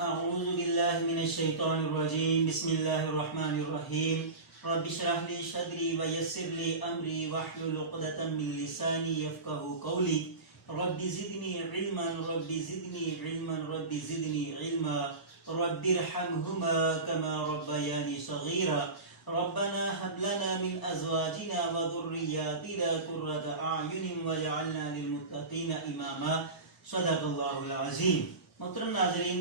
أعوذ بالله من الشيطان الرجيم بسم الله الرحمن الرحيم رب اشرح لي صدري ويسر لي أمري واحلل عقدة من لساني يفقهوا قولي رب زدني علما رب زدني علما رب زدني علما رب ارحمهما كما ربياني صغيرا ربنا هب لنا من أزواجنا وذرياتنا قرة أعين واجعلنا للمتقين إماما صدق الله العظيم. محترم ناظرین،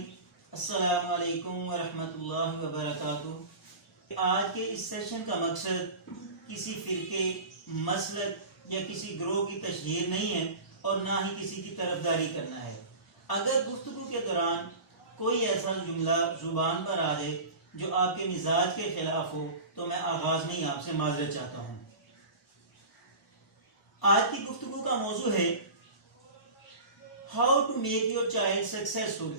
السلام علیکم ورحمۃ اللہ وبرکاتہ. آج کے اس سیشن کا مقصد کسی فرقے، مسلک یا کسی گروہ کی تشہیر نہیں ہے اور نہ ہی کسی کی طرفداری کرنا ہے. اگر گفتگو کے دوران کوئی ایسا جملہ زبان پر آ جائے جو آپ کے مزاج کے خلاف ہو تو میں آغاز میں ہی آپ سے معذرت چاہتا ہوں. آج کی گفتگو کا موضوع ہے how to make your child successful,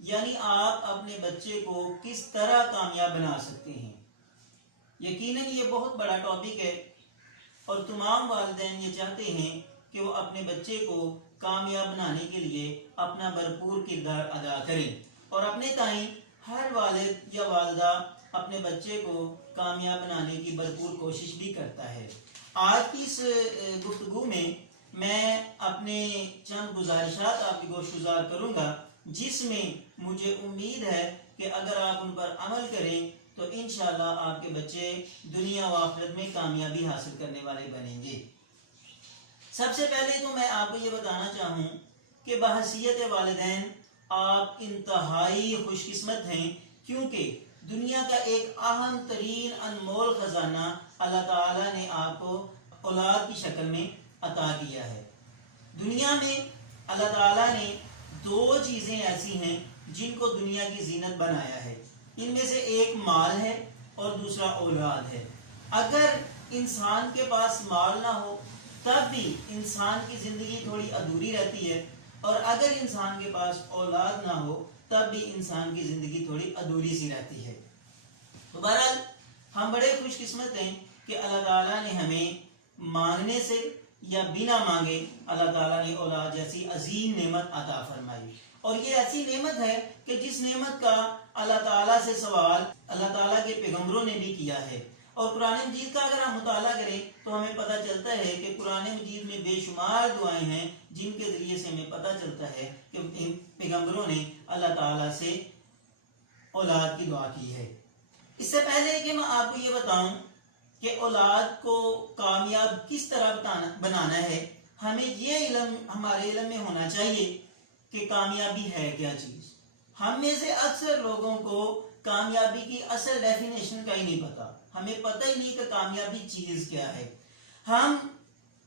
یعنی آپ اپنے بچے کو کس طرح کامیاب بنا سکتے ہیں. یقیناً یہ بہت بڑا ٹاپک ہے اور تمام والدین یہ چاہتے ہیں کہ وہ اپنے بچے کو کامیاب بنانے کے لیے اپنا بھرپور کردار ادا کریں، اور اپنے تائیں ہر والد یا والدہ اپنے بچے کو کامیاب بنانے کی بھرپور کوشش بھی کرتا ہے. آج کی اس گفتگو میں میں اپنے چند گزارشات آپ کی گوشگزار کروں گا جس میں مجھے امید ہے کہ اگر آپ ان پر عمل کریں تو انشاءاللہ آپ کے بچے دنیا و آخرت میں کامیابی حاصل کرنے والے بنیں گے. سب سے پہلے تو میں آپ کو یہ بتانا چاہوں کہ بحیثیت والدین آپ انتہائی خوش قسمت ہیں، کیونکہ دنیا کا ایک اہم ترین انمول خزانہ اللہ تعالیٰ نے آپ کو اولاد کی شکل میں عطا کیا ہے. دنیا میں اللہ تعالیٰ نے دو چیزیں ایسی ہیں جن کو دنیا کی زینت بنایا ہے. ان میں سے ایک مال ہے اور دوسرا اولاد ہے. اگر انسان کے پاس مال نہ ہو تب بھی انسان کی زندگی تھوڑی ادھوری رہتی ہے، اور اگر انسان کے پاس اولاد نہ ہو تب بھی انسان کی زندگی تھوڑی ادھوری سی رہتی ہے. تو بہرحال ہم بڑے خوش قسمت ہیں کہ اللہ تعالیٰ نے ہمیں مانگنے سے یا بنا مانگے اللہ تعالیٰ نے اولاد جیسی عظیم نعمت عطا فرمائی. اور یہ ایسی نعمت ہے کہ جس نعمت کا اللہ تعالیٰ سے سوال اللہ تعالیٰ کے پیغمبروں نے بھی کیا ہے. اور قرآن مجید کا اگر ہم مطالعہ کریں تو ہمیں پتہ چلتا ہے کہ قرآن مجید میں بے شمار دعائیں ہیں جن کے ذریعے سے ہمیں پتہ چلتا ہے کہ پیغمبروں نے اللہ تعالیٰ سے اولاد کی دعا کی ہے. اس سے پہلے کہ میں آپ کو یہ بتاؤں کہ اولاد کو کامیاب کس طرح بنانا ہے، ہمیں یہ علم ہمارے علم میں ہونا چاہیے کہ کامیابی ہے کیا چیز. ہم میں سے اکثر لوگوں کو کامیابی کی اصل ڈیفینیشن کا ہی نہیں پتا. ہمیں پتہ ہی نہیں کہ کامیابی چیز کیا ہے. ہم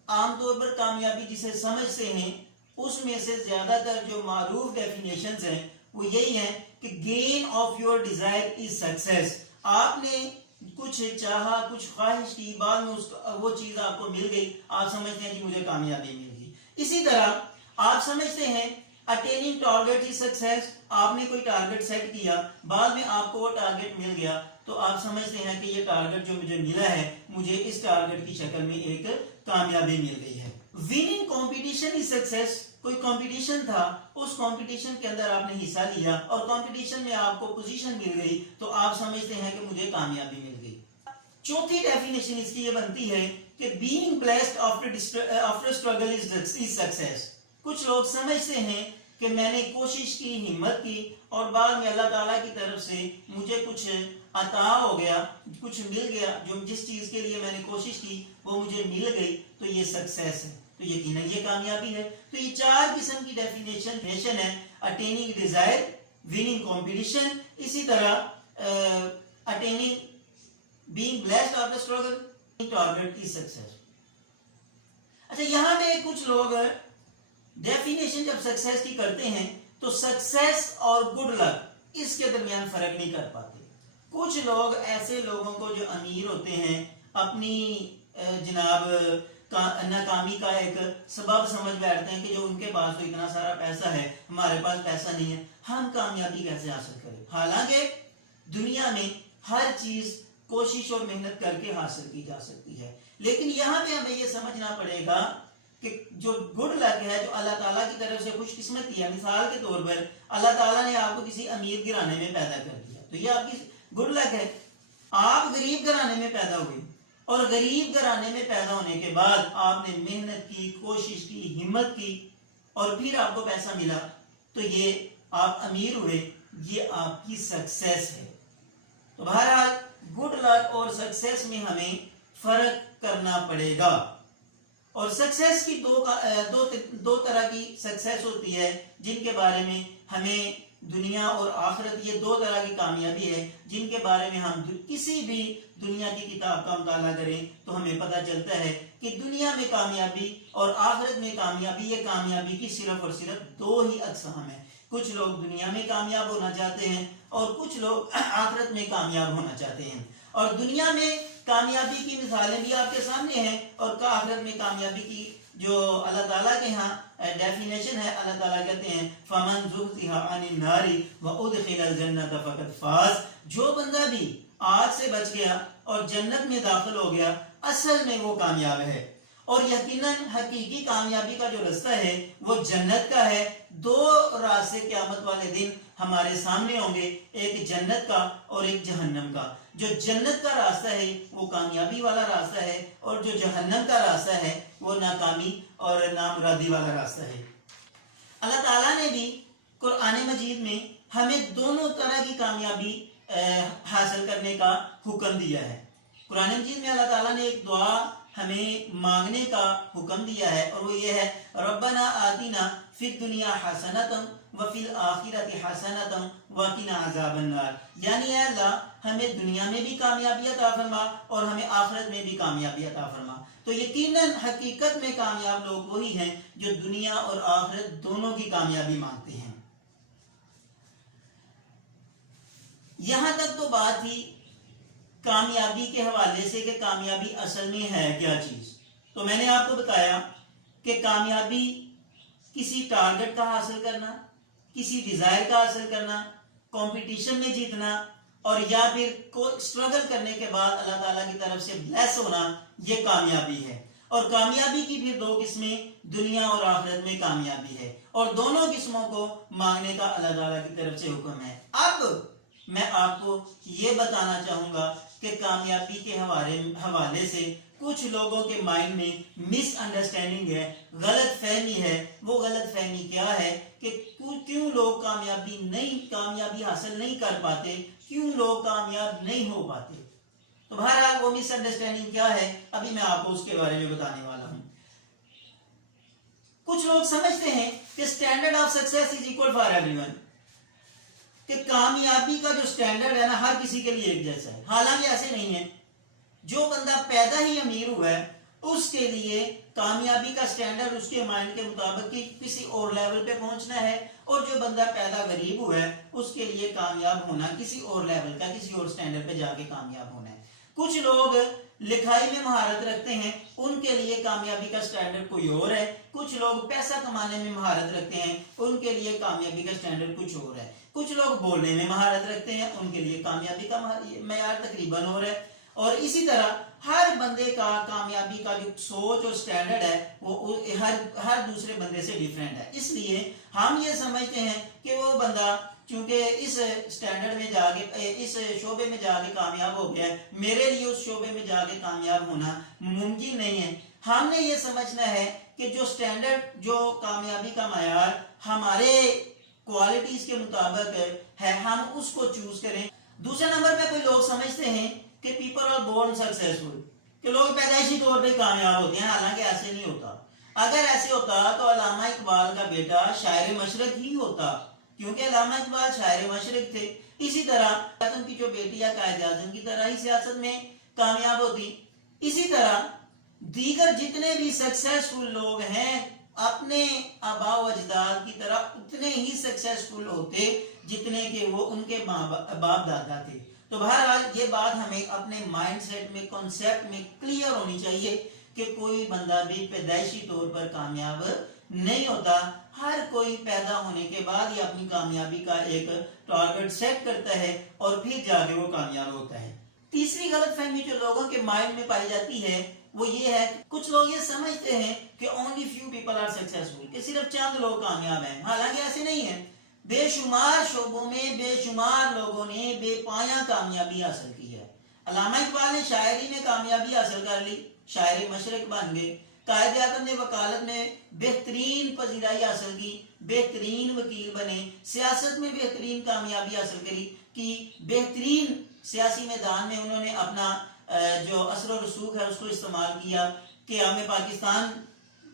عام طور پر کامیابی جسے سمجھتے ہیں اس میں سے زیادہ تر جو معروف ڈیفینیشنز ہیں وہ یہی ہیں کہ gain of your desire is success. آپ نے کچھ چاہا، کچھ خواہش کی، بعد میں وہ چیز آپ کو مل گئی، آپ سمجھتے ہیں کہ مجھے کامیابی مل گئی. اسی طرح آپ سمجھتے ہیں اٹیننگ ٹارگیٹ از سکسیس. آپ نے کوئی ٹارگیٹ سیٹ کیا، بعد میں آپ کو وہ ٹارگیٹ مل گیا تو آپ سمجھتے ہیں کہ یہ ٹارگیٹ جو مجھے ملا ہے مجھے اس ٹارگیٹ کی شکل میں ایک کامیابی مل گئی ہے. Winning competition is success. کوئی کمپٹیشن تھا، اس کمپٹیشن کے اندر آپ نے حصہ لیا اور کمپٹیشن میں آپ کو پوزیشن مل گئی تو آپ سمجھتے ہیں کہ مجھے کامیابی مل گئی. چوتھی ڈیفینیشن اس کی یہ بنتی ہے کہ being blessed after struggle is success. کچھ لوگ سمجھتے ہیں کہ میں نے کوشش کی، ہمت کی اور بعد میں اللہ تعالیٰ کی طرف سے مجھے کچھ عطا ہو گیا، کچھ مل گیا، جو جس چیز کے لیے میں نے کوشش کی وہ مجھے مل گئی تو یہ سکسیس ہے، تو یقیناً یہ کامیابی ہے. تو یہ چار قسم کی ڈیفینیشن ہے: اٹیننگ ڈیزائر، وننگ کمپٹیشن، اسی طرح attaining being blessed after struggle, target کی سکسیس. اچھا، یہاں پہ کچھ لوگ ڈیفینیشن جب سکسیس کی کرتے ہیں تو سکسیس اور گڈ لک اس کے درمیان فرق نہیں کر پاتے. کچھ لوگ ایسے لوگوں کو جو امیر ہوتے ہیں اپنی جناب ناکامی کا ایک سبب سمجھ بیٹھتے ہیں کہ جو ان کے پاس تو اتنا سارا پیسہ ہے، ہمارے پاس پیسہ نہیں ہے، ہم کامیابی کیسے حاصل کریں. حالانکہ دنیا میں ہر چیز کوشش اور محنت کر کے حاصل کی جا سکتی ہے. لیکن یہاں پہ ہمیں یہ سمجھنا پڑے گا کہ جو گڈ لک ہے، جو اللہ تعالیٰ کی طرف سے خوش قسمتی ہے، مثال کے طور پر اللہ تعالیٰ نے آپ کو کسی امیر گھرانے میں پیدا کر دیا تو یہ آپ کی گڈ لک ہے. آپ غریب گھرانے میں پیدا ہوئے اور غریب گھرانے میں پیدا ہونے کے بعد آپ نے محنت کی، کوشش کی، ہمت کی اور پھر آپ کو پیسہ ملا تو یہ آپ امیر ہوئے، یہ آپ کی سکسیس ہے. تو بہرحال گڈ لک اور سکسیس میں ہمیں فرق کرنا پڑے گا. اور سکسیس کی دو طرح کی سکسیس ہوتی ہے جن کے بارے میں ہمیں دنیا اور آخرت، یہ دو طرح کی کامیابی ہے جن کے بارے میں ہم کسی بھی دنیا کی کتاب کا مطالعہ کریں تو ہمیں پتہ چلتا ہے کہ دنیا میں کامیابی اور آخرت میں کامیابی، یہ کامیابی کی صرف اور صرف دو ہی اقسام ہیں. کچھ لوگ دنیا میں کامیاب ہونا چاہتے ہیں اور کچھ لوگ آخرت میں کامیاب ہونا چاہتے ہیں. اور دنیا میں کامیابی کی مثالیں بھی آپ کے سامنے ہیں اور آخرت میں کامیابی کی جو اللہ تعالیٰ کے ہاں ڈیفینیشن ہے، اللہ تعالیٰ کہتے ہیں فَمَنْ زُحْزِحَ عَنِ النَّارِ وَأُدْخِلَ الْجَنَّةَ فَقَدْ فَازَ. جو بندہ بھی آگ سے بچ گیا اور جنت میں داخل ہو گیا اصل میں وہ کامیاب ہے. اور یقیناً حقیقی کامیابی کا جو رستہ ہے وہ جنت کا ہے. دو راستے قیامت والے دن ہمارے سامنے ہوں گے، ایک جنت کا اور ایک جہنم کا. جو جنت کا راستہ ہے وہ کامیابی والا راستہ ہے اور جو جہنم کا راستہ ہے وہ ناکامی اور نامرادی والا راستہ ہے. اللہ تعالیٰ نے بھی قرآن مجید میں ہمیں دونوں طرح کی کامیابی حاصل کرنے کا حکم دیا ہے. قرآن مجید میں اللہ تعالیٰ نے ایک دعا ہمیں مانگنے کا حکم دیا ہے اور وہ یہ ہے ربنا آتنا فی الدنیا حسنۃ وفی الآخرۃ حسنۃ وقنا عذاب النار. یعنی اے اللہ ہمیں دنیا میں بھی کامیابی عطا فرما اور ہمیں آخرت میں بھی کامیابی عطا فرما. تو یقیناً حقیقت میں کامیاب لوگ وہی ہیں جو دنیا اور آخرت دونوں کی کامیابی مانگتے ہیں. یہاں تک تو بات تھی کامیابی کے حوالے سے کہ کامیابی اصل میں ہے کیا چیز. تو میں نے آپ کو بتایا کہ کامیابی کسی ٹارگٹ کا حاصل کرنا، کسی ڈیزائر کا حاصل کرنا، کمپٹیشن میں جیتنا اور یا پھر اسٹرگل کرنے کے بعد اللہ تعالیٰ کی طرف سے بلیس ہونا، یہ کامیابی ہے. اور کامیابی کی پھر دو قسمیں دنیا اور آخرت میں کامیابی ہے اور دونوں قسموں کو مانگنے کا اللہ تعالیٰ کی طرف سے حکم ہے. اب میں آپ کو یہ بتانا چاہوں گا کہ کامیابی کے حوالے سے کچھ لوگوں کے مائنڈ میں مس انڈرسٹینڈنگ ہے، غلط فہمی ہے. وہ غلط فہمی کیا ہے کہ کیوں لوگ کامیابی حاصل نہیں کر پاتے، کیوں لوگ کامیاب نہیں ہو پاتے. تو بہرحال وہ مس انڈرسٹینڈنگ کیا ہے ابھی میں آپ کو اس کے بارے میں بتانے والا ہوں. کچھ لوگ سمجھتے ہیں کہ standard of success is equal for every one, کہ کامیابی کا جو سٹینڈرڈ ہے نا ہر کسی کے لیے ایک جیسا ہے. حالانکہ ایسے نہیں ہے. جو بندہ پیدا ہی امیر ہوا ہے اس کے لیے کامیابی کا سٹینڈرڈ اس کے مائنڈ کے مطابق کسی اور لیول پہ پہنچنا ہے اور جو بندہ پیدا غریب ہوا ہے اس کے لیے کامیاب ہونا کسی اور لیول کا، کسی اور سٹینڈرڈ پہ جا کے کامیاب ہونا ہے. کچھ لوگ لکھائی میں مہارت رکھتے ہیں، ان کے لیے کامیابی کا سٹینڈرڈ کوئی اور ہے. کچھ لوگ پیسہ کمانے میں مہارت رکھتے ہیں، ان کے لیے کامیابی کا سٹینڈرڈ کچھ اور ہے. کچھ لوگ بولنے میں مہارت رکھتے ہیں، ان کے لیے کامیابی کا معیار تقریباً اور ہے. اور اسی طرح ہر بندے کا کامیابی کا جو سوچ اور سٹینڈرڈ ہے وہ ہر دوسرے بندے سے ڈیفرنٹ ہے. اس لیے ہم یہ سمجھتے ہیں کہ وہ بندہ چونکہ اس سٹینڈرڈ میں جا کے اس شعبے میں جا کے کامیاب ہو گیا ہے، میرے لیے اس شعبے میں جا کے کامیاب ہونا ممکن نہیں ہے. ہم نے یہ سمجھنا ہے کہ جو سٹینڈرڈ، جو کامیابی کا معیار ہمارے کوالٹیز کے مطابق ہے ہم اس کو چوز کریں. دوسرے نمبر پہ کوئی لوگ سمجھتے ہیں کہ پیپل آر بورن سکسیسفل، کہ لوگ پیدائشی طور پہ کامیاب ہوتے ہیں. حالانکہ ایسے نہیں ہوتا. اگر ایسے ہوتا تو علامہ اقبال کا بیٹا شاعر مشرق ہی ہوتا، کیونکہ علامہ اقبال شاعر مشرق تھے. اسی طرح اعظم کی جو بیٹی ہے قائد اعظم کی طرح ہی سیاست میں کامیاب ہوتی. اسی طرح دیگر جتنے بھی سکسیسفل لوگ ہیں اپنے آباء و اجداد کی طرح اتنے ہی سکسیسفل ہوتے جتنے کہ وہ ان کے باپ دادا تھے. تو بہرحال یہ بات ہمیں اپنے مائنڈ سیٹ میں، کنسیپٹ میں کلیئر ہونی چاہیے کہ کوئی بندہ بھی پیدائشی طور پر کامیاب نہیں ہوتا. ہر کوئی پیدا ہونے کے بعد ہی اپنی کامیابی کا ایک ٹارگٹ سیٹ کرتا ہے اور پھر جا کے وہ کامیاب ہوتا ہے. تیسری غلط فہمی جو لوگوں کے مائنڈ میں پائی جاتی ہے وہ یہ ہے کہ کچھ لوگ یہ سمجھتے ہیں کہ only few people are successful، کہ صرف چند لوگ کامیاب ہیں، حالانکہ ایسے نہیں ہے۔ بے شمار شعبوں میں بے شمار لوگوں نے بے پایاں کامیابی حاصل کی ہے۔ علامہ اقبال نے شاعری میں کامیابی حاصل کر لی، شاعر مشرق بن گئے۔ قائد اعظم نے وکالت میں بہترین پذیرائی حاصل کی، بہترین وکیل بنے۔ سیاست میں بہترین کامیابی حاصل کری کہ بہترین سیاسی میدان میں انہوں نے اپنا جو اثر و رسوخ ہے اس کو استعمال کیا، کہ ہمیں پاکستان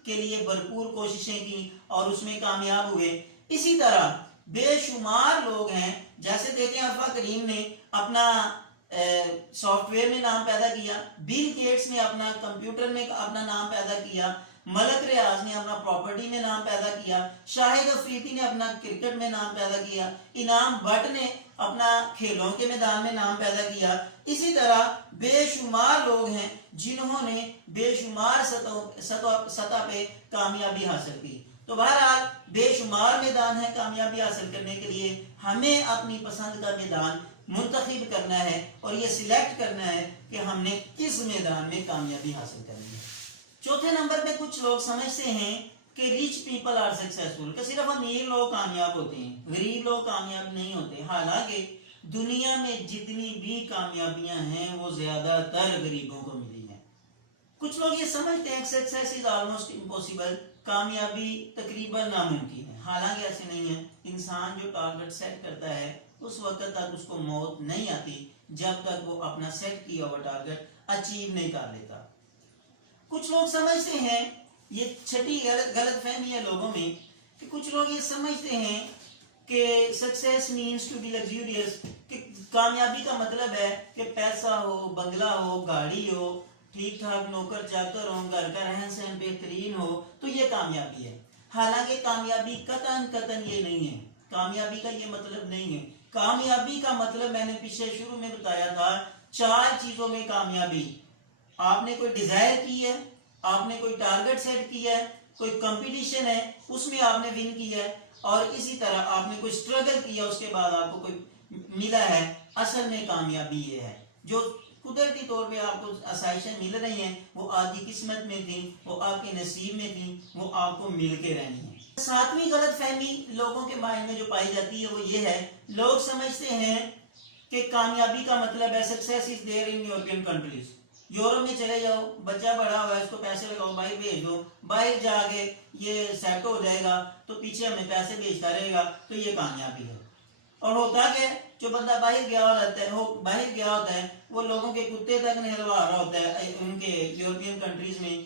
کے لیے بھرپور کوششیں کی اور اس میں کامیاب ہوئے۔ اسی طرح بے شمار لوگ ہیں، جیسے دیکھیں عفا کریم نے اپنا سافٹ ویئر میں نام پیدا کیا، بل گیٹس نے اپنا کمپیوٹر میں اپنا نام پیدا کیا، ملک ریاض نے اپنا پراپرٹی میں نام پیدا کیا، شاہد افریدی نے اپنا کرکٹ میں نام پیدا کیا، انعام بٹ نے اپنا کھیلوں کے میدان میں نام پیدا کیا۔ اسی طرح بے شمار لوگ ہیں جنہوں نے بے شمار سطح پہ کامیابی حاصل کی۔ تو بہرحال بے شمار میدان ہے کامیابی حاصل کرنے کے لیے، ہمیں اپنی پسند کا میدان منتخب کرنا ہے اور یہ سلیکٹ کرنا ہے کہ ہم نے کس میدان میں کامیابی حاصل کرنی ہے۔ چوتھے نمبر پہ کچھ لوگ سمجھتے ہیں کہ ریچ پیپل آر سکسیسفل، کہ صرف امیر لوگ کامیاب ہوتے ہیں، غریب لوگ کامیاب نہیں ہوتے۔ حالانکہ دنیا میں جتنی بھی کامیابیاں ہیں وہ زیادہ تر غریبوں کو ملی ہیں۔ کچھ لوگ یہ سمجھتے ہیں سکسیس از آلموسٹ امپوسیبل، کامیابی تقریباً ناممکن ہے، حالانکہ ایسے نہیں ہے۔ انسان جو ٹارگٹ سیٹ کرتا ہے اس وقت تک اس کو موت نہیں آتی جب تک وہ اپنا سیٹ کیا ہوا ٹارگٹ اچیو نہیں کر لیتا۔ کچھ لوگ سمجھتے ہیں، یہ چھٹی غلط فہمی ہے لوگوں میں، کہ کچھ لوگ یہ سمجھتے ہیں کہ سکسیس مینس ٹو بی لگزیریس، کہ کامیابی کا مطلب ہے کہ پیسہ ہو، بنگلہ ہو، گاڑی ہو، ٹھیک ٹھاک نوکر چاکر ہو، گھر کا رہن سہن بہترین ہو تو یہ کامیابی ہے۔ حالانکہ کامیابی قطعاً یہ نہیں ہے، کامیابی کا یہ مطلب نہیں ہے۔ کامیابی کا مطلب میں نے پیچھے شروع میں بتایا تھا، 4 چیزوں میں کامیابی۔ آپ نے کوئی ڈیزائر کی ہے، آپ نے کوئی ٹارگٹ سیٹ کیا ہے، کوئی کمپٹیشن ہے اس میں آپ نے ون کیا ہے، اور اسی طرح آپ نے کوئی سٹرگل کیا اس کے بعد آپ کو کوئی ملا ہے۔ اصل میں کامیابی یہ ہے، جو قدرتی طور پہ آپ کو آسائشیں مل رہی ہیں وہ آپ کی قسمت میں تھی، وہ آپ کے نصیب میں تھی، وہ آپ کو مل کے رہنی ہے۔ 7ویں غلط فہمی لوگوں کے مائنڈ میں جو پائی جاتی ہے وہ یہ ہے، لوگ سمجھتے ہیں کہ کامیابی کا مطلب ہے success is there in European countries, Europe میں چلے جاؤ، بچہ بڑا ہوا ہے اس کو پیسے لگاؤ، باہر بھیج دو، باہر جا کے یہ سیٹ ہو جائے گا تو پیچھے ہمیں پیسے بھیجتا رہے گا تو یہ کامیابی ہے۔ اور ہوتا کہ جو بندہ باہر گیا ہوتا ہے وہ لوگوں کے کتے تک نہلوا رہا ہوتا ہے، ان کے یورپین کنٹریز میں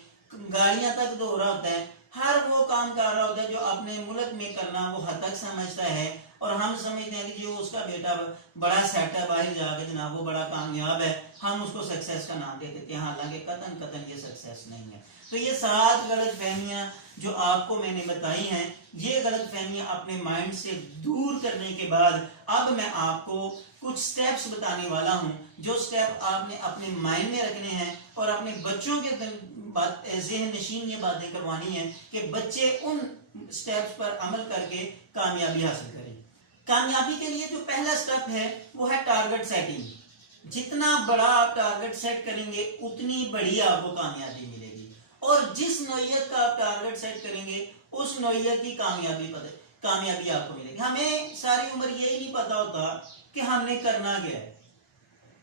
گاڑیاں تک دھو رہا ہوتا ہے، ہر وہ کام کر رہا ہوتا ہے جو اپنے ملک میں کرنا وہ حد تک سمجھتا ہے، اور ہم سمجھتے ہیں کہ جو اس کا بیٹا بڑا سیٹ ہے باہر جا کے جناب وہ بڑا کامیاب ہے، ہم اس کو سکسیس کا نام دے دیتے ہیں، حالانکہ قطعاً یہ سکسیس نہیں ہے۔ تو یہ 7 غلط فہمیاں جو آپ کو میں نے بتائی ہیں، یہ غلط فہمیاں اپنے مائنڈ سے دور کرنے کے بعد اب میں آپ کو کچھ سٹیپس بتانے والا ہوں، جو سٹیپ آپ نے اپنے مائنڈ میں رکھنے ہیں اور اپنے بچوں کے ذہن نشین یہ باتیں کروانی ہیں کہ بچے ان سٹیپس پر عمل کر کے کامیابی حاصل کریں۔ کامیابی کے لیے جو پہلا سٹیپ ہے وہ ہے ٹارگٹ سیٹنگ۔ جتنا بڑا آپ ٹارگٹ سیٹ کریں گے اتنی بڑی آپ کو کامیابی ملے گی، اور جس نوعیت کا آپ ٹارگٹ سیٹ کریں گے اس نوعیت کی کامیابی آپ کو ملے گی۔ ہمیں ساری عمر یہی نہیں پتا ہوتا کہ ہم نے کرنا کیا ہے۔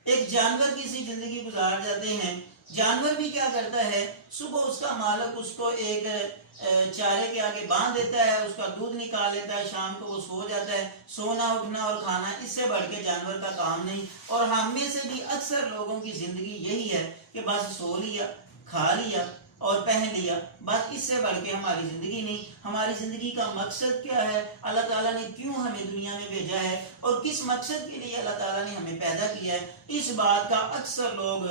ایک جانور کی سی زندگی گزار جاتے ہیں، جانور بھی کیا کرتا ہے، صبح اس کا مالک اس کو ایک چارے کے آگے باندھ دیتا ہے، اس کا دودھ نکال لیتا ہے، شام کو وہ سو جاتا ہے۔ سونا اٹھنا اور کھانا اس سے بڑھ کے جانور کا کام نہیں، اور ہم میں سے بھی اکثر لوگوں کی زندگی یہی ہے کہ بس سو لیا، کھا لیا اور پہن لیا، بس اس سے بڑھ کے ہماری زندگی نہیں۔ ہماری زندگی کا مقصد کیا ہے، اللہ تعالیٰ نے کیوں ہمیں دنیا میں بھیجا ہے اور کس مقصد کے لیے اللہ تعالیٰ نے ہمیں پیدا کیا ہے، اس بات کا اکثر لوگ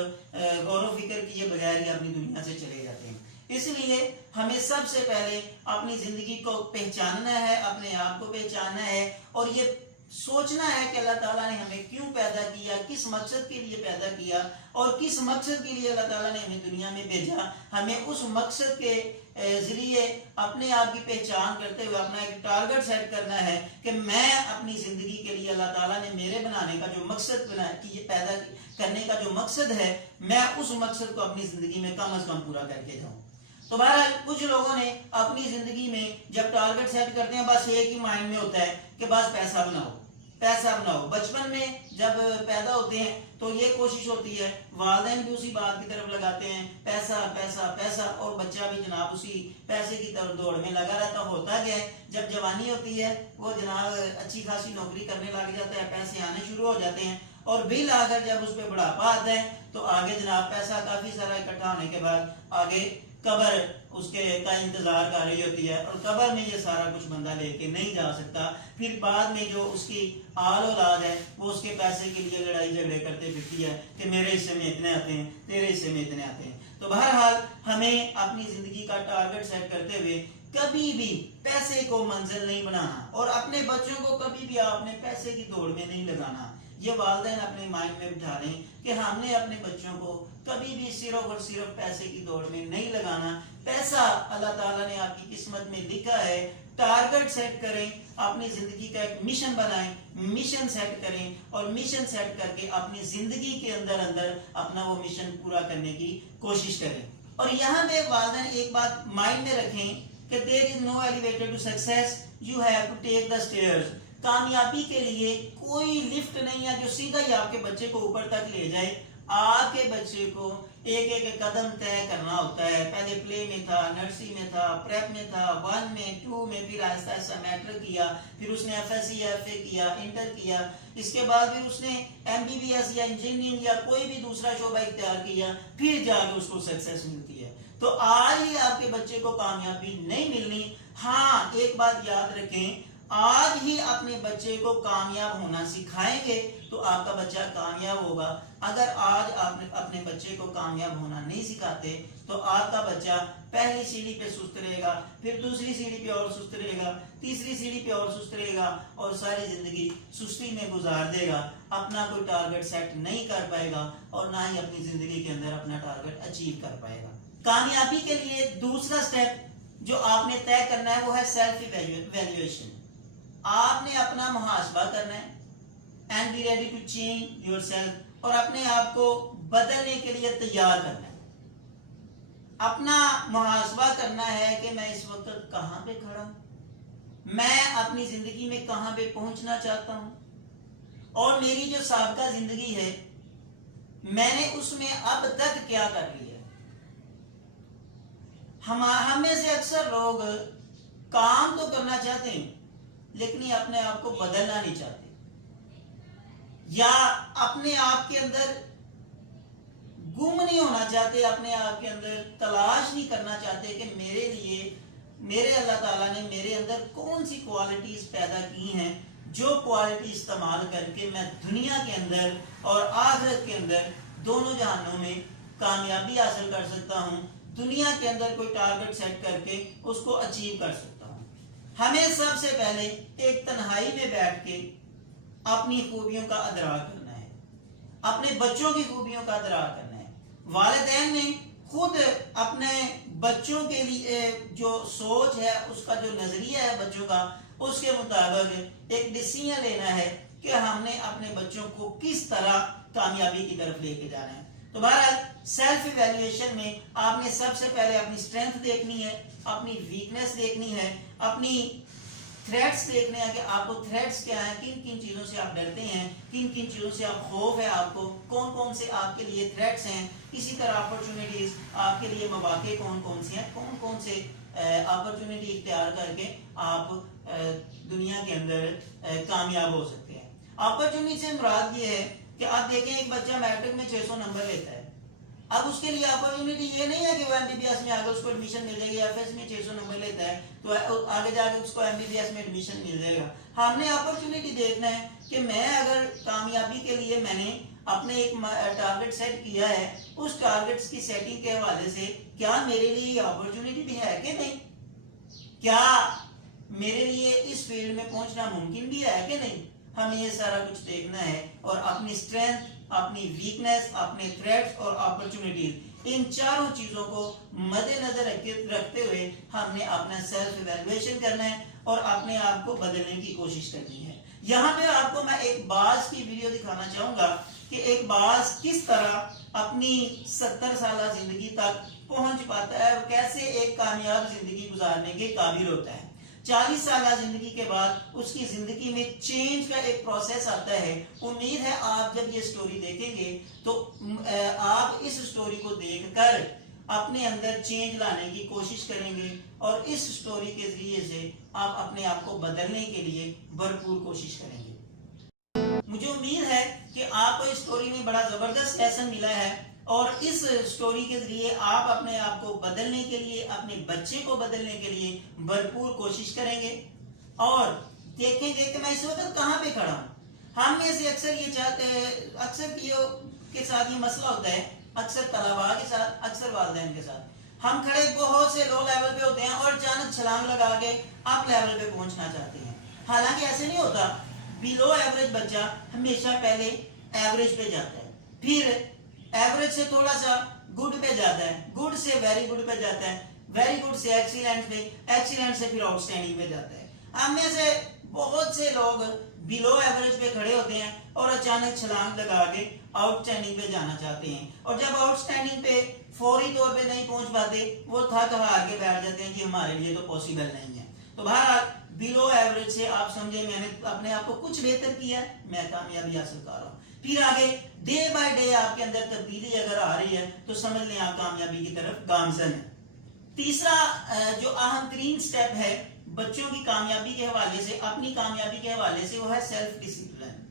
غور و فکر کیے بغیر ہی اپنی دنیا سے چلے جاتے ہیں۔ اس لیے ہمیں سب سے پہلے اپنی زندگی کو پہچاننا ہے، اپنے آپ کو پہچاننا ہے، اور یہ سوچنا ہے کہ اللہ تعالیٰ نے ہمیں کیوں پیدا کیا، کس مقصد کے لیے پیدا کیا، اور کس مقصد کے لیے اللہ تعالیٰ نے ہمیں دنیا میں بھیجا۔ ہمیں اس مقصد کے ذریعے اپنے آپ کی پہچان کرتے ہوئے اپنا ایک ٹارگٹ سیٹ کرنا ہے کہ میں اپنی زندگی کے لیے اللہ تعالیٰ نے میرے بنانے کا جو مقصد بنایا کہ یہ پیدا کرنے کا جو مقصد ہے میں اس مقصد کو اپنی زندگی میں کم از کم پورا کر کے جاؤں. تو بہرحال کچھ لوگوں نے اپنی زندگی میں جب ٹارگٹ سیٹ کرتے ہیں بس ایک ہی مائنڈ میں ہوتا ہے کہ بس پیسہ بناؤ پیسہ بناؤ. بچپن میں جب پیدا ہوتے ہیں تو یہ کوشش ہوتی ہے, والدین بھی اسی بات کی طرف لگاتے ہیں پیسہ پیسہ پیسہ, اور بچہ بھی جناب اسی پیسے کی طرف دوڑ میں لگا رہتا. ہوتا گیا ہے جب جوانی ہوتی ہے وہ جناب اچھی خاصی نوکری کرنے لگ جاتا ہے, پیسے آنے شروع ہو جاتے ہیں, اور بل آ کر جب اس پہ بڑھاپا آتا ہے تو آگے جناب پیسہ کافی سارا اکٹھا ہونے کے بعد آگے قبر اس کے کا انتظار کر رہی ہوتی ہے, اور قبر میں یہ سارا کچھ بندہ لے کے نہیں جا سکتا. پھر بعد میں جو اس کی آل اولاد ہے وہ اس کے پیسے کے لیے لڑائی جھگڑے کرتے پھرتی ہے کہ میرے حصے میں اتنے آتے ہیں, تیرے حصے میں اتنے آتے ہیں. تو بہرحال ہمیں اپنی زندگی کا ٹارگٹ سیٹ کرتے ہوئے کبھی بھی پیسے کو منزل نہیں بنانا, اور اپنے بچوں کو کبھی بھی آپ نے پیسے کی دوڑ میں نہیں لگانا. یہ والدین اپنے مائنڈ میں بٹھا لیں کہ ہم نے اپنے بچوں کو کبھی بھی صرف اور صرف پیسے کی دوڑ میں نہیں لگانا. پیسہ اللہ تعالیٰ نے آپ کی قسمت میں لکھا ہے. ٹارگٹ سیٹ کریں, اپنی زندگی کا ایک مشن بنائیں, مشن سیٹ کریں, اور مشن سیٹ کر کے اپنی زندگی کے اندر اپنا وہ مشن پورا کرنے کی کوشش کریں. اور یہاں پہ والدین ایک بات مائنڈ میں رکھیں کہ there is no elevator to success, you have to take the stairs. کامیابی کے لیے کوئی لفٹ نہیں ہے جو سیدھا ہی آپ کے بچے کو اوپر تک لے جائے. آپ کے بچے کو ایک ایک قدم طے کرنا ہوتا ہے. پہلے پلے میں تھا, نرسری میں تھا, پریپ میں تھا, 1 میں, 2 میں, پھر آہستہ آہستہ میٹرک کیا, پھر اس نے FSC FA کیا, انٹر کیا, اس کے بعد پھر اس نے MBBS یا انجینئرنگ یا کوئی بھی دوسرا شعبہ اختیار کیا, پھر جا کے اس کو سکسیس ملتی ہے. تو آج ہی آپ کے بچے کو کامیابی نہیں ملنی. ہاں ایک بات یاد رکھیں, آج ہی اپنے بچے کو کامیاب ہونا سکھائیں گے تو آپ کا بچہ کامیاب ہوگا. اگر آج آپ اپنے بچے کو کامیاب ہونا نہیں سکھاتے تو آپ کا بچہ پہلی سیڑھی پہ سست رہے گا, پھر دوسری سیڑھی پہ اور سست رہے گا, تیسری سیڑھی پہ اور سست رہے گا, اور ساری زندگی سستی میں گزار دے گا. اپنا کوئی ٹارگٹ سیٹ نہیں کر پائے گا, اور نہ ہی اپنی زندگی کے اندر اپنا ٹارگٹ اچیو کر پائے گا. کامیابی کے لیے دوسرا سٹیپ جو آپ نے طے کرنا ہے وہ ہے سیلف ایویلویشن. آپ نے اپنا محاسبہ کرنا ہے and be ready to change yourself, اور اپنے آپ کو بدلنے کے لیے تیار کرنا ہے. اپنا محاسبہ کرنا ہے کہ میں اس وقت کہاں پہ کھڑا ہوں, میں اپنی زندگی میں کہاں پہ پہنچنا چاہتا ہوں, اور میری جو سابقہ زندگی ہے میں نے اس میں اب تک کیا کر لیا. ہم میں سے اکثر لوگ کام تو کرنا چاہتے ہیں لیکن اپنے آپ کو بدلنا نہیں چاہتے, یا اپنے آپ کے اندر گم نہیں ہونا چاہتے, اپنے آپ کے اندر تلاش نہیں کرنا چاہتے کہ میرے لیے میرے اللہ تعالیٰ نے میرے اندر کون سی کوالٹیز پیدا کی ہیں جو کوالٹی استعمال کر کے میں دنیا کے اندر اور آخرت کے اندر دونوں جہانوں میں کامیابی حاصل کر سکتا ہوں, دنیا کے اندر کوئی ٹارگٹ سیٹ کر کے اس کو اچیو کر سکتا ہوں. ہمیں سب سے پہلے ایک تنہائی میں بیٹھ کے اپنی خوبیوں کا ادراک کرنا ہے, اپنے بچوں کی خوبیوں کا ادراک کرنا ہے. والدین نے خود اپنے بچوں کے لیے جو سوچ ہے, اس کا جو نظریہ ہے بچوں کا, اس کے مطابق ایک ڈیسیژن لینا ہے کہ ہم نے اپنے بچوں کو کس طرح کامیابی کی طرف لے کے جانا ہے. تو بہرحال سیلف ایویلویشن میں آپ نے سب سے پہلے اپنی اسٹرینتھ دیکھنی ہے, اپنی ویکنیس دیکھنی ہے, اپنی تھریٹس دیکھنے ہیں کہ آپ کو تھریٹس کیا ہیں, کن کن چیزوں سے آپ ڈرتے ہیں, کن کن چیزوں سے آپ خوف ہے, آپ کو کون کون سے آپ کے لیے تھریٹس ہیں. اسی طرح اپرچونیٹیز آپ کے لیے مواقع کون کون سے ہیں, کون کون سے اپرچونیٹی اختیار کر کے آپ دنیا کے اندر کامیاب ہو سکتے ہیں. اپرچونیٹی سے مراد یہ ہے کہ آپ دیکھیں ایک بچہ میٹرک میں 600 نمبر لیتا ہے, اب اس کے لیے اپرچونیٹی یہ نہیں ہے کہ وہ MBBS میں آگے اس کو ایڈمیشن مل جائے گی, FS میں 600 نمبر لیتا ہے تو آگے جا کے اس کو MBBS میں ایڈمیشن مل جائے گا. ہم نے اپرچونیٹی دیکھنا ہے کہ میں اگر کامیابی کے لیے میں نے اپنے ایک ٹارگٹ سیٹ کیا ہے, اس ٹارگٹس کی سیٹنگ کے حوالے سے کیا میرے لیے یہ اپرچونیٹی بھی ہے کہ نہیں, کیا میرے لیے اس فیلڈ میں پہنچنا ممکن بھی ہے کہ نہیں. ہمیں یہ سارا کچھ دیکھنا ہے, اور اپنی اسٹرینتھ, اپنی ویکنیس, اپنے تھریٹس اور اپرچونیٹیز, ان چاروں چیزوں کو مد نظر رکھتے ہوئے ہم نے اپنا سیلف ایویلویشن کرنا ہے اور اپنے آپ کو بدلنے کی کوشش کرنی ہے. یہاں پہ آپ کو میں ایک باز کی ویڈیو دکھانا چاہوں گا کہ ایک باز کس طرح اپنی 70 سالہ زندگی تک پہنچ پاتا ہے اور کیسے ایک کامیاب زندگی گزارنے کے قابل ہوتا ہے. 40 سالہ زندگی کے بعد اس کی زندگی میں چینج کا ایک پروسیس آتا ہے. امید ہے آپ جب یہ سٹوری دیکھیں گے تو آپ اس سٹوری کو دیکھ کر اپنے اندر چینج لانے کی کوشش کریں گے اور اس سٹوری کے ذریعے سے آپ اپنے آپ کو بدلنے کے لیے بھرپور کوشش کریں گے. مجھے امید ہے کہ آپ کو اس سٹوری میں بڑا زبردست لیسن ملا ہے اور اس سٹوری کے ذریعے آپ اپنے آپ کو بدلنے کے لیے اپنے بچے کو بدلنے کے لیے بھرپور کوشش کریں گے. اور دیکھیں میں اس وقت کہاں پہ کھڑا ہوں. ہم میں سے اکثر یہ چاہتے ہیں، اکثر کے ساتھ یہ مسئلہ ہوتا ہے، اکثر طلباء کے ساتھ، اکثر والدین کے ساتھ. ہم کھڑے بہت سے لو لیول پہ ہوتے ہیں اور اچانک چھلانگ لگا کے اپ لیول پہ پہنچنا چاہتے ہیں. حالانکہ ایسے نہیں ہوتا. بلو ایوریج بچہ ہمیشہ پہلے ایوریج پہ جاتا ہے، پھر ایوریج سے تھوڑا سا گڈ پہ جاتا ہے، گڈ سے ویری گڈ پہ جاتا ہے، ویری گڈ سے ایکسیلنٹ پہ، ایکسیلنٹ سے پھر آؤٹ اسٹینڈنگ پہ جاتا ہے. ہم میں سے بہت سے لوگ بلو ایوریج پہ کھڑے ہوتے ہیں اور اچانک چھلانگ لگا کے آؤٹ اسٹینڈنگ پہ جانا چاہتے ہیں، اور جب آؤٹ اسٹینڈنگ پہ فوری طور پہ نہیں پہنچ پاتے وہ تھک ہار کے بیٹھ جاتے ہیں کہ ہمارے لیے تو پاسبل نہیں ہے. تو بہرحال بلو ایوریج سے آپ سمجھیں میں نے اپنے آپ کو کچھ بہتر کیا ہے، میں کامیابی حاصل کر رہا ہوں. پھر آگے ڈے بائی ڈے آپ کے اندر تبدیلی اگر آ رہی ہے تو سمجھ لیں آپ کامیابی کی طرف گامزن ہیں. تیسرا جو اہم ترین سٹیپ ہے بچوں کی کامیابی کے حوالے سے، اپنی کامیابی کے حوالے سے، وہ ہے سیلف ڈسپلن.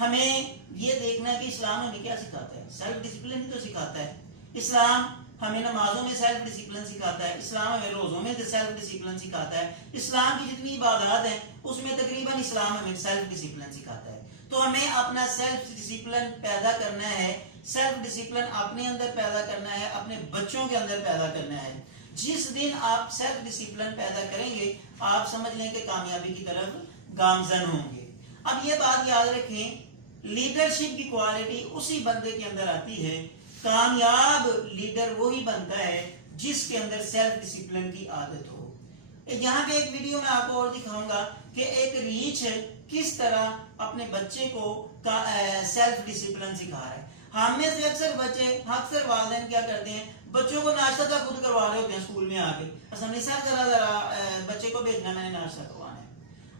ہمیں یہ دیکھنا ہے کہ اسلام ہمیں کیا سکھاتا ہے. سیلف ڈسپلن ہی تو سکھاتا ہے. اسلام ہمیں نمازوں میں سیلف ڈسپلن سکھاتا ہے، اسلام ہمیں روزوں میں سیلف ڈسپلن سکھاتا ہے، اسلام کی جتنی عبادات ہیں اس میں تقریباً اسلام ہمیں سیلف ڈسپلن سکھاتا ہے. تو ہمیں اپنا سیلف ڈسپلن پیدا کرنا ہے، سیلف ڈسپلن اپنے اندر پیدا کرنا ہے، اپنے بچوں کے اندر پیدا کرنا ہے. جس دن آپ سیلف ڈسپلن پیدا کریں گے آپ سمجھ لیں کہ کامیابی کی طرف گامزن ہوں گے. اب یہ بات یاد رکھیں، لیڈرشپ کی کوالٹی اسی بندے کے اندر آتی ہے. کامیاب لیڈر وہی بنتا ہے جس کے اندر سیلف ڈسپلن کی عادت ہو. یہاں پہ ایک ویڈیو میں آپ کو اور دکھاؤں گا کہ ایک ریچھ کس طرح اپنے بچے کو سیلف ڈسپلن سکھا رہا ہے. ہم میں سے اکثر بچے، اکثر والدین کیا کرتے ہیں، بچوں کو ناشتہ تک خود کروا رہے ہوتے ہیں اسکول میں آ کے. ذرا بچے کو بھیجنا، میں نے ناشتہ کروانا ہے،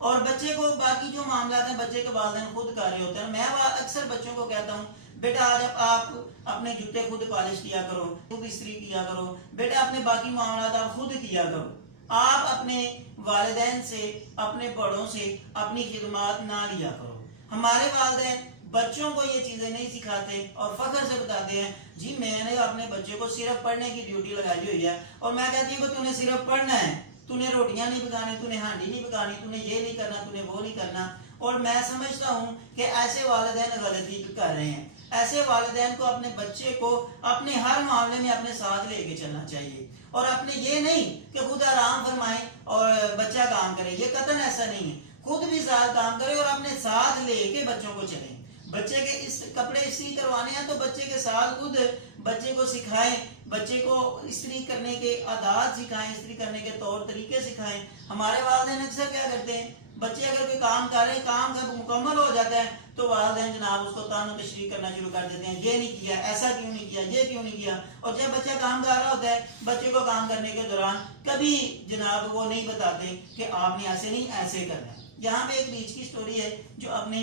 اور بچے کو باقی جو معاملات ہیں بچے کے والدین خود کر رہے ہوتے ہیں. میں اکثر بچوں کو کہتا ہوں بیٹا آج آپ اپنے جوتے خود پالش کیا کرو، خود استری کیا کرو، بیٹا اپنے باقی معاملات آپ خود کیا کرو. آپ اپنے والدین سے، اپنے بڑوں سے اپنی خدمات نہ لیا کرو. ہمارے والدین بچوں کو یہ چیزیں نہیں سکھاتے اور فخر سے بتاتے ہیں جی میں نے اپنے بچے کو صرف پڑھنے کی ڈیوٹی لگائی ہوئی ہے، اور میں کہتی ہوں کہ تو نے صرف پڑھنا ہے، تو نے روٹیاں نہیں پکانی، تو نے ہانڈی نہیں پکانی، تو نے یہ نہیں کرنا، تو نے وہ نہیں کرنا. اور میں سمجھتا ہوں کہ ایسے والدین غلطی کر رہے ہیں. ایسے والدین کو اپنے بچے کو اپنے ہر معاملے میں اپنے ساتھ لے کے چلنا چاہیے، اور اپنے یہ نہیں کہ خود آرام فرمائے اور بچہ کام کرے. یہ قطعاً ایسا نہیں ہے. خود بھی ساتھ کام کرے اور اپنے ساتھ لے کے بچوں کو چلیں. بچے کے اس کپڑے استری کروانے ہیں تو بچے کے ساتھ خود بچے کو سکھائیں، بچے کو استری کرنے کے عادات سکھائیں، استری کرنے کے طور طریقے سکھائیں. ہمارے والدین اکثر کیا کرتے ہیں، بچے اگر کوئی کام کر رہے ہیں، کام جب مکمل ہو جاتا ہے تو والدین جناب اس کو تان و تشریح کرنا شروع کر دیتے ہیں، یہ نہیں کیا، ایسا کیوں نہیں کیا، یہ کیوں نہیں کیا. اور جب بچہ کام کر رہا ہوتا ہے بچے کو کام کرنے کے دوران کبھی جناب وہ نہیں بتاتے کہ آپ نے ایسے نہیں ایسے کرنا. یہاں پہ ایک ریچھ کی سٹوری ہے جو اپنے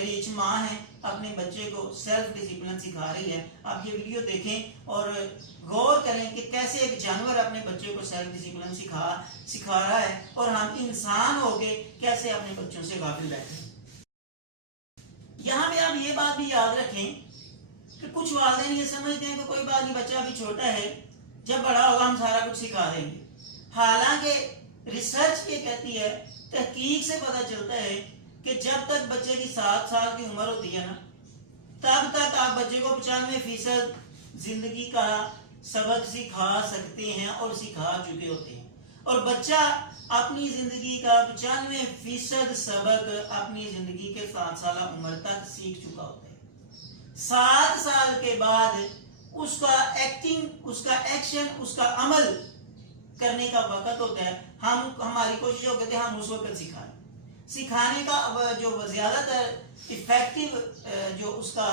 ریچھ ماں ہے اپنے بچے کو سیلف ڈسپلن سکھا رہی ہے. آپ یہ ویڈیو دیکھیں اور غور کریں کہ کیسے ایک جانور اپنے بچے کو سیلف ڈسپلن سکھا رہا ہے، اور ہم انسان ہو کے کیسے اپنے بچوں سے غافل بیٹھے. یہاں پہ آپ یہ بات بھی یاد رکھیں کہ کچھ والدین یہ سمجھتے ہیں کہ کوئی بات نہیں، بچہ ابھی چھوٹا ہے، جب بڑا ہوگا ہم سارا کچھ سکھا دیں گے. حالانکہ ریسرچ یہ کہتی ہے، تحقیق سے پتہ چلتا ہے کہ جب تک بچے کی 7 سال کی عمر ہوتی ہے نا، تب تک آپ بچے کو 95% زندگی کا سبق سکھا سکتے ہیں اور سکھا چکے ہوتے ہیں. اور بچہ اپنی زندگی کا 95% سبق اپنی زندگی کے 7 سالہ عمر تک سیکھ چکا ہوتا ہے. 7 سال کے بعد اس کا ایکٹنگ، اس کا ایکشن، اس کا عمل کرنے کا وقت ہوتا ہے. ہماری کوشش ہوتی ہے ہم اس وقت سکھائیں. سکھانے کا جو زیادہ تر افیکٹو جو اس کا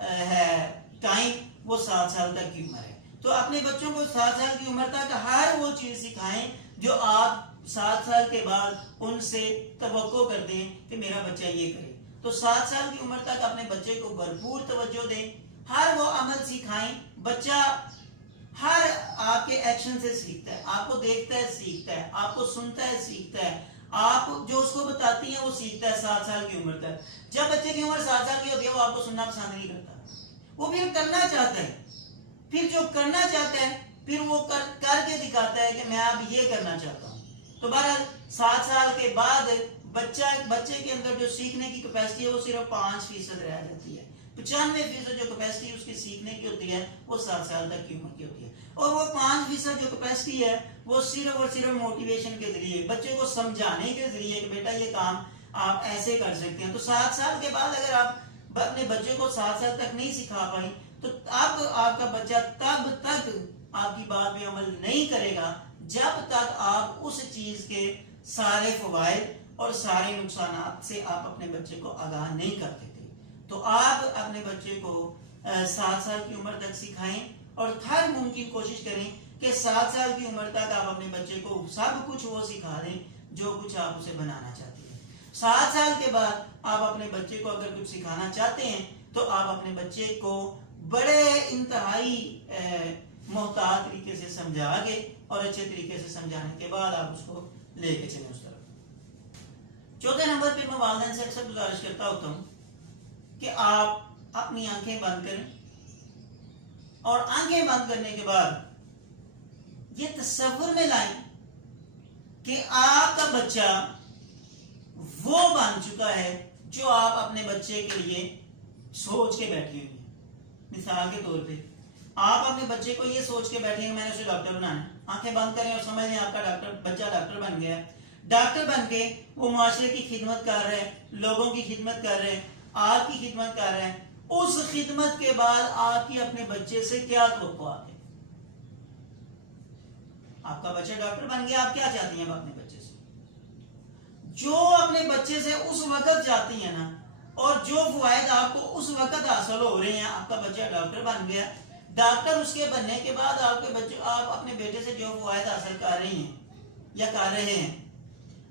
ہے ٹائم وہ 7 سال تک کی عمر ہے. تو اپنے بچوں کو 7 سال کی عمر تک ہر وہ چیز سکھائیں جو آپ 7 سال کے بعد ان سے توقع کرتے ہیں کہ میرا بچہ یہ کرے. تو 7 سال کی عمر تک اپنے بچے کو بھرپور توجہ دیں, ہر وہ عمل سکھائیں. بچہ ہر آپ کے ایکشن سے سیکھتا ہے, آپ کو دیکھتا ہے سیکھتا ہے, آپ کو سنتا ہے سیکھتا ہے, آپ جو اس کو بتاتی ہیں وہ سیکھتا ہے 7 سال کی عمر تک. جب بچے کی عمر 7 سال کی ہوتی ہے وہ آپ کو سننا پسند نہیں کرتا, وہ پھر کرنا چاہتا ہے. پھر جو کرنا چاہتا ہے پھر وہ کر کے دکھاتا ہے کہ میں اب یہ کرنا چاہتا ہوں. تو بہرحال 7 سال کے بعد بچے کے اندر جو سیکھنے کی کیپیسٹی ہے وہ صرف 5% رہ جاتی ہے. 95% جو کیپیسٹی اس کی سیکھنے کی ہوتی ہے وہ 7 سال تک کی عمر کی ہوتی ہے. اور وہ 5% جو کیپیسٹی ہے وہ صرف اور صرف موٹیویشن کے ذریعے, بچے کو سمجھانے کے ذریعے کہ بیٹا یہ کام آپ ایسے کر سکتے ہیں. تو 7 سال کے بعد اگر آپ اپنے بچے کو 7 سال تک نہیں سکھا پائیں تو اب آپ کا بچہ تب تک آپ کی بات پہ عمل نہیں کرے گا جب تک آپ اس چیز کے سارے فوائد اور سارے نقصانات سے آپ اپنے بچے کو آگاہ نہیں کر دیتے. تو آپ اپنے بچے کو 7 سال کی عمر تک سکھائیں اور ہر ممکن کوشش کریں کہ 7 سال کی عمر تک آپ اپنے بچے کو سب کچھ وہ سکھا دیں جو کچھ آپ اسے بنانا چاہتے ہیں. 7 سال کے بعد آپ اپنے بچے کو اگر کچھ سکھانا چاہتے ہیں تو آپ اپنے بچے کو بڑے انتہائی محتاط طریقے سے سمجھا گے اور اچھے طریقے سے سمجھانے کے بعد آپ اس کو لے کے چلیں اس طرف. چوتھے نمبر پہ میں والدین سے اکثر گزارش کرتا ہوتا ہوں کہ آپ اپنی آنکھیں بند کریں اور آنکھیں بند کرنے کے بعد یہ تصور میں لائیں کہ آپ کا بچہ وہ بن چکا ہے جو آپ اپنے بچے کے لیے سوچ کے بیٹھی ہوئی ہیں. مثال کے طور پہ آپ اپنے بچے کو یہ سوچ کے بیٹھے ہیں میں نے اسے ڈاکٹر بنانا ہے. آنکھیں بند کریں اور سمجھ لیں آپ کا بچہ ڈاکٹر بن گیا. ڈاکٹر بن کے وہ معاشرے کی خدمت کر رہے ہیں, لوگوں کی خدمت کر رہے ہیں, آپ کی خدمت کر رہے ہیں. اس خدمت کے بعد آپ کی اپنے بچے سے کیا توقعات ہے؟ آپ کا بچہ ڈاکٹر بن گیا, آپ کیا چاہتی ہیں اپنے بچے سے؟ جو اپنے بچے سے اس وقت چاہتی ہیں نا اور جو فوائد آپ کو اس وقت حاصل ہو رہے ہیں, آپ کا بچہ ڈاکٹر بن گیا, ڈاکٹر اس کے بننے کے بعد آپ اپنے بیٹے سے جو فوائد حاصل کر رہی ہیں یا کر رہے ہیں,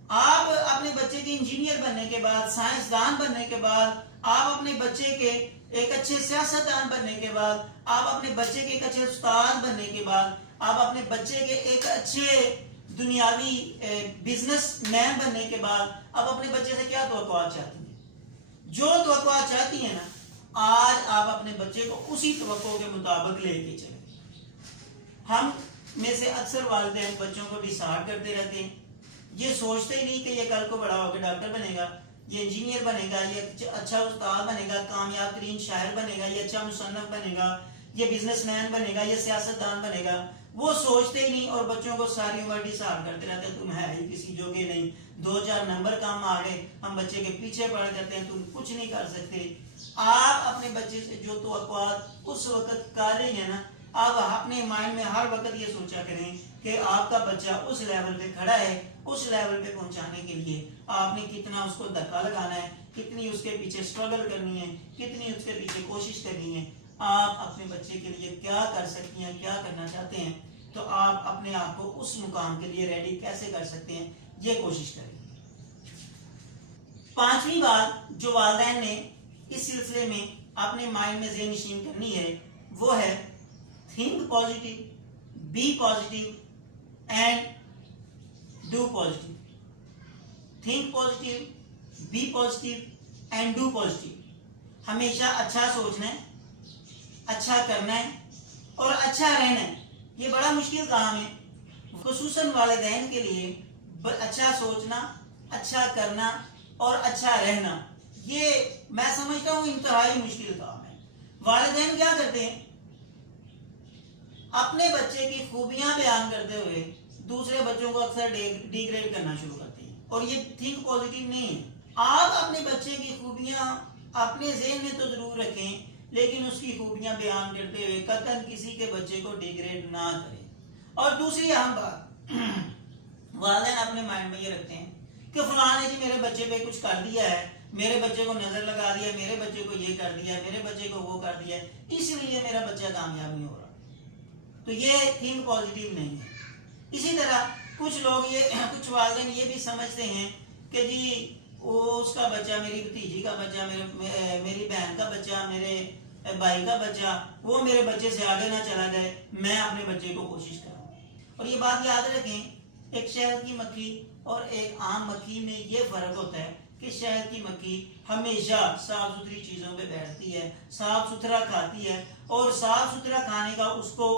آپ اپنے بچے کے انجینئر بننے کے بعد, سائنسدان بننے کے بعد, آپ اپنے بچے کے ایک اچھے سیاستدان بننے کے بعد, آپ اپنے بچے کے ایک اچھے استاد بننے کے بعد, آپ اپنے بچے کے ایک اچھے دنیاوی بزنس مین بننے کے بعد آپ اپنے بچے سے کیا توقعات چاہتی ہیں؟ جو توقعات چاہتی ہیں نا, آج آپ اپنے بچے کو اسی توقع کے مطابق لے کے چلیں. ہم میں سے اکثر والدین بچوں کو ڈسارڈ کرتے رہتے ہیں, یہ سوچتے ہی نہیں کہ یہ کل کو بڑا ہو کے ڈاکٹر بنے گا, یہ انجینئر بنے گا, یہ اچھا استاد بنے گا, کامیاب ترین شاعر بنے گا, یہ اچھا مصنف بنے گا, یہ بزنس مین بنے گا, یہ سیاستدان بنے گا. وہ سوچتے ہی نہیں اور بچوں کو ساری عمر ڈسارڈ کرتے رہتے ہیں, تم ہے ہی کسی جوگے نہیں, 2-4 نمبر کم آ گئے, ہم بچے کے پیچھے پڑ جاتے ہیں, تم کچھ نہیں کر سکتے. آپ اپنے بچے سے جو توقعات اس وقت کر رہی ہیں نا, آپ اپنے مائنڈ میں ہر وقت یہ سوچا کریں کہ آپ کا بچہ اس لیول پہ کھڑا ہے, اس لیول پہ پہنچانے کے لیے آپ نے کتنا اس کو دھکا لگانا ہے, کتنی اس کے پیچھے سٹرگل کرنی ہے, کتنی اس کے پیچھے کوشش کرنی ہے. آپ اپنے بچے کے لیے کیا کر سکتی ہیں, کیا کرنا چاہتے ہیں, تو آپ اپنے آپ کو اس مقام کے لیے ریڈی کیسے کر سکتے ہیں, یہ کوشش کریں. 5ویں بات جو والدین نے اس سلسلے میں اپنے مائنڈ میں ذہن نشین کرنی ہے وہ ہے think positive, be positive and do positive. Think positive, be positive and do positive. ہمیشہ اچھا سوچنا ہے, اچھا کرنا ہے اور اچھا رہنا ہے. یہ بڑا مشکل کام ہے, خصوصاً والدین کے لیے. اچھا سوچنا, اچھا کرنا اور اچھا رہنا, یہ میں سمجھتا ہوں انتہائی مشکل کام ہے. والدین کیا کرتے ہیں, اپنے بچے کی خوبیاں بیان کرتے ہوئے دوسرے بچوں کو اکثر ڈیگریڈ کرنا شروع کرتے ہیں, اور یہ تھنک پازیٹیو نہیں ہے. آپ اپنے بچے کی خوبیاں اپنے ذہن میں تو ضرور رکھیں, لیکن اس کی خوبیاں بیان کرتے ہوئے قطعاً کسی کے بچے کو ڈیگریڈ نہ کریں. اور دوسری اہم بات والدین اپنے مائنڈ میں یہ رکھتے ہیں کہ فلاں نے جی میرے بچے پہ کچھ کر دیا ہے، میرے بچے کو نظر لگا دیا، میرے بچے کو یہ کر دیا، میرے بچے کو وہ کر دیا، اس لیے میرا بچہ کامیاب نہیں ہو رہا. تو یہ تھنک پازیٹیو نہیں ہے. اسی طرح کچھ والدین یہ بھی سمجھتے ہیں کہ جی وہ اس کا بچہ، میری بھتیجی کا بچہ، میری بہن کا بچہ، میرے بھائی کا بچہ، وہ میرے بچے سے آگے نہ چلا جائے، میں اپنے بچے کو کوشش کروں. اور یہ بات یاد رکھیں، ایک شہد کی مکھی اور ایک عام مکھی میں یہ فرق ہوتا ہے کہ شہد کی مکھی ہمیشہ صاف ستھری چیزوں پہ بیٹھتی ہے، صاف ستھرا کھاتی ہے، اور صاف ستھرا کھانے کا اس کو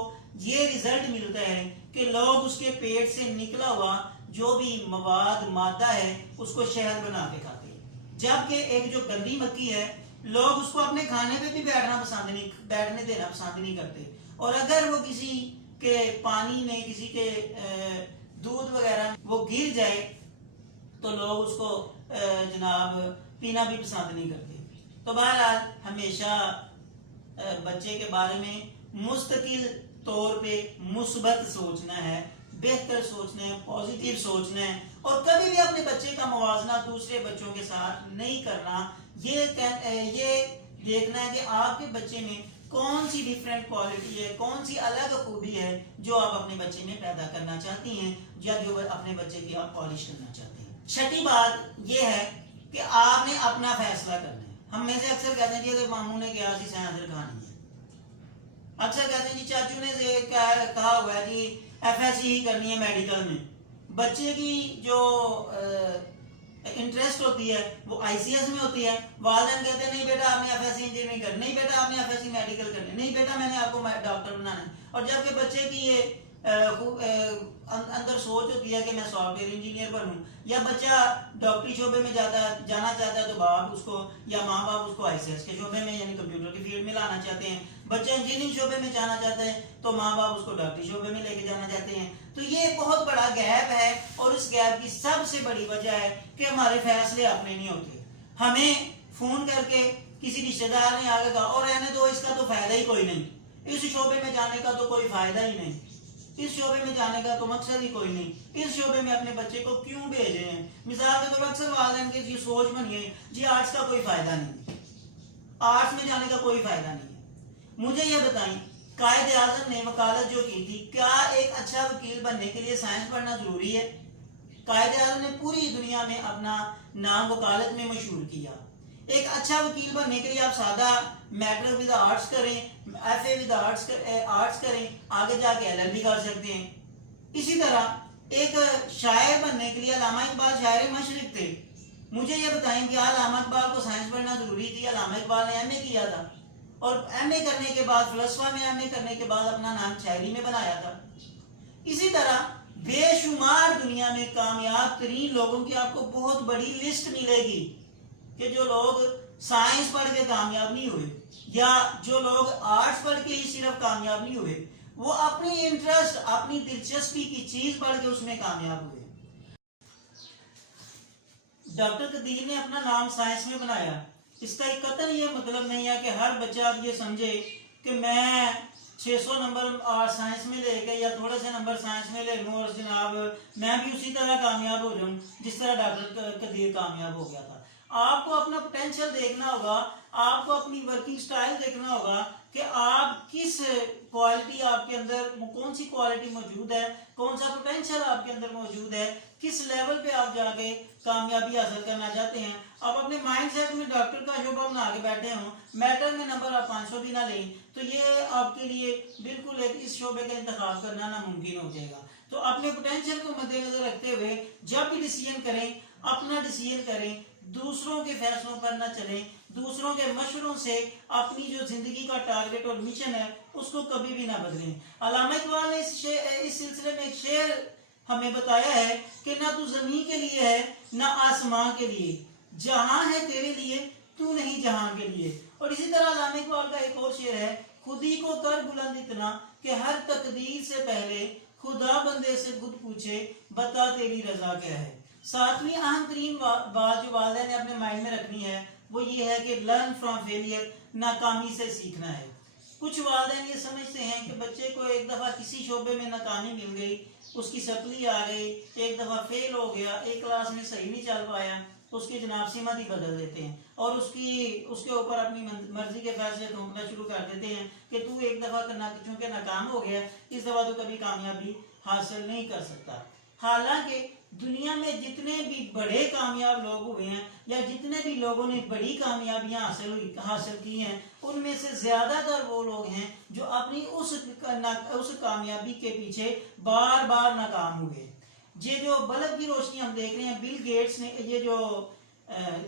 یہ رزلٹ ملتا ہے کہ لوگ اس کے پیٹ سے نکلا ہوا جو بھی مادہ ہے اس کو شہد بنا کے کھاتے ہیں. جبکہ ایک جو گندی مکھی ہے، لوگ اس کو اپنے کھانے پہ بھی بیٹھنے دینا پسند نہیں کرتے، اور اگر وہ کسی کے پانی میں، کسی کے دودھ وغیرہ میں وہ گر جائے تو لوگ اس کو جناب پینا بھی پسند نہیں کرتے. تو بہرحال ہمیشہ بچے کے بارے میں مستقل طور پہ مثبت سوچنا ہے، بہتر سوچنا ہے، پازیٹیو سوچنا ہے، اور کبھی بھی اپنے بچے کا موازنہ دوسرے بچوں کے ساتھ نہیں کرنا. یہ دیکھنا ہے کہ آپ کے بچے میں کون سی ڈیفرنٹ کوالٹی ہے، کون سی الگ خوبی ہے جو آپ اپنے بچے میں پیدا کرنا چاہتی ہیں، یا جو اپنے بچے کی آپ پالش کرنا چاہتے ہیں. چھٹی بات یہ ہے کہ آپ نے اپنا فیصلہ کرنا ہے. ہم میں سے اکثر کہتے ہیں کہ ماموں نے کہا سی سائنس کھانی ہے، اکثر کہتے ہیں جی چاچو نے کہا ہوا ہے جی ایف ایس سی ہی کرنی ہے میڈیکل میں. بچے کی جو انٹرسٹ ہوتی ہے وہ آئی سی ایس میں ہوتی ہے. والدین کہتے ہیں نہیں بیٹا آپ نے ایف ایس سی انجینئرنگ کرنی، نہیں بیٹا آپ نے ایف ایس سی میڈیکل کرنی، نہیں بیٹا میں نے آپ کو ڈاکٹر بنانا ہے. اور جبکہ بچے کی یہ اندر سوچ ہوتی ہے کہ میں سافٹ ویئر انجینئر بنوں، یا بچہ ڈاکٹری شعبے میں جانا چاہتا ہے تو باپ اس کو یا ماں باپ اس کو آئی سی ایس کے شعبے میں یعنی کمپیوٹر کی فیلڈ میں لانا چاہتے ہیں. بچہ انجینئرنگ شعبے میں جانا چاہتا ہے تو ماں باپ اس کو ڈاکٹری شعبے میں لے کے جانا چاہتے ہیں. تو یہ بہت بڑا گیپ ہے، اور اس گیپ کی سب سے بڑی وجہ ہے کہ ہمارے فیصلے اپنے نہیں ہوتے. ہمیں فون کر کے کسی رشتے دار نے آگے کہا اور رہنے دو، اس کا تو فائدہ ہی کوئی نہیں، اس شعبے میں جانے کا تو کوئی فائدہ ہی نہیں، اس شعبے میں جانے کا تو مقصد ہی کوئی نہیں، اس شعبے میں اپنے بچے کو کیوں بھیجے ہیں. مثال کے طور پر اکثر والدین کی یہ سوچ بنی ہے جی آرٹس کا کوئی فائدہ نہیں، آرٹس میں جانے کا کوئی فائدہ نہیں ہے. مجھے یہ بتائیں، قائد اعظم نے وکالت جو کی تھی، کیا ایک اچھا وکیل بننے کے لیے سائنس پڑھنا ضروری ہے؟ قائد اعظم نے پوری دنیا میں اپنا نام وکالت میں مشہور کیا. ایک اچھا وکیل بننے کے لیے آپ سادہ میٹرک ود آرٹس کریں، ایف اے ود آرٹس کریں، آگے جا کے ایل ایل بی کر سکتے ہیں. اسی طرح ایک شاعر بننے کے لیے علامہ اقبال شاعر مشرق تھے. مجھے یہ بتائیں کہ علامہ اقبال کو سائنس پڑھنا ضروری تھی؟ علامہ اقبال نے ایم اے کیا تھا، اور ایم اے کرنے کے بعد فلسفہ میں ایم اے کرنے کے بعد اپنا نام شاعری میں بنایا تھا. اسی طرح بے شمار دنیا میں کامیاب ترین لوگوں کی آپ کو بہت بڑی لسٹ ملے گی کہ جو لوگ سائنس پڑھ کے کامیاب نہیں ہوئے، یا جو لوگ آرٹس پڑھ کے ہی صرف کامیاب نہیں ہوئے، وہ اپنی انٹرسٹ، اپنی دلچسپی کی چیز پڑھ کے اس میں کامیاب ہوئے. ڈاکٹر قدیر نے اپنا نام سائنس میں بنایا. اس کا ایک قطعاً یہ مطلب نہیں ہے کہ ہر بچہ اب یہ سمجھے کہ میں 600 نمبر سائنس میں لے کے یا تھوڑے سے نمبر سائنس میں لے لوں اور جناب میں بھی اسی طرح کامیاب ہو جاؤں جس طرح ڈاکٹر قدیر کامیاب ہو گیا تھا. آپ کو اپنا پوٹینشیل دیکھنا ہوگا، آپ کو اپنی ورکنگ سٹائل دیکھنا ہوگا کہ آپ کس کوالٹی، آپ کے اندر کون سی کوالٹی موجود ہے، کون سا پوٹینشیل آپ کے اندر موجود ہے، کس لیول پہ آپ جا کے کامیابی حاصل کرنا چاہتے ہیں. آپ اپنے مائنڈ سیٹ میں ڈاکٹر کا شعبہ بنا کے بیٹھے ہوں، میٹر میں نمبر آپ 500 بھی نہ لیں تو یہ آپ کے لیے بالکل ایک اس شعبے کا انتخاب کرنا ناممکن ہو جائے گا. تو اپنے پوٹینشیل کو مد نظر رکھتے ہوئے جب بھی ڈیسیژن کریں، اپنا ڈیسیژن کریں، دوسروں کے فیصلوں پر نہ چلیں، دوسروں کے مشوروں سے اپنی جو زندگی کا ٹارگٹ اور مشن ہے اس کو کبھی بھی نہ بدلیں. علامہ اقبال نے اس سلسلے میں ایک شعر ہمیں بتایا ہے کہ نہ تو زمین کے لیے ہے نہ آسمان کے لیے، جہاں ہے تیرے لیے تو نہیں جہاں کے لیے. اور اسی طرح علامہ اقبال کا ایک اور شعر ہے، خودی کو کر بلند اتنا کہ ہر تقدیر سے پہلے خدا بندے سے خود پوچھے بتا تیری رضا کیا ہے. ساتویں اہم ترین بات جو والدین نے اپنے مائنڈ میں رکھنی ہے وہ یہ ہے کہ لرن فرام فیلئر، ناکامی سے سیکھنا ہے. کچھ والدین یہ سمجھتے ہیں کہ بچے کو ایک دفعہ کسی شعبے میں ناکامی مل گئی اس کی سپلی آ گئی، ایک دفعہ فیل ہو گیا، ایک کلاس میں صحیح نہیں چل پایا، اس کی جناب سمت ہی بدل دیتے ہیں اور اس کے اوپر اپنی مرضی کے فیصلے تھوپنا شروع کر دیتے ہیں کہ تو ایک دفعہ چونکہ ناکام ہو گیا، اس دفعہ تو کبھی کامیابی حاصل نہیں کر سکتا۔ حالانکہ دنیا میں جتنے بھی بڑے کامیاب لوگ ہوئے ہیں یا جتنے بھی لوگوں نے بڑی کامیابیاں حاصل کی ہیں، ان میں سے زیادہ تر وہ لوگ ہیں جو اپنی اس کامیابی کے پیچھے بار بار ناکام ہوئے۔ یہ جو بلب کی روشنی ہم دیکھ رہے ہیں، بل گیٹس نے یہ جو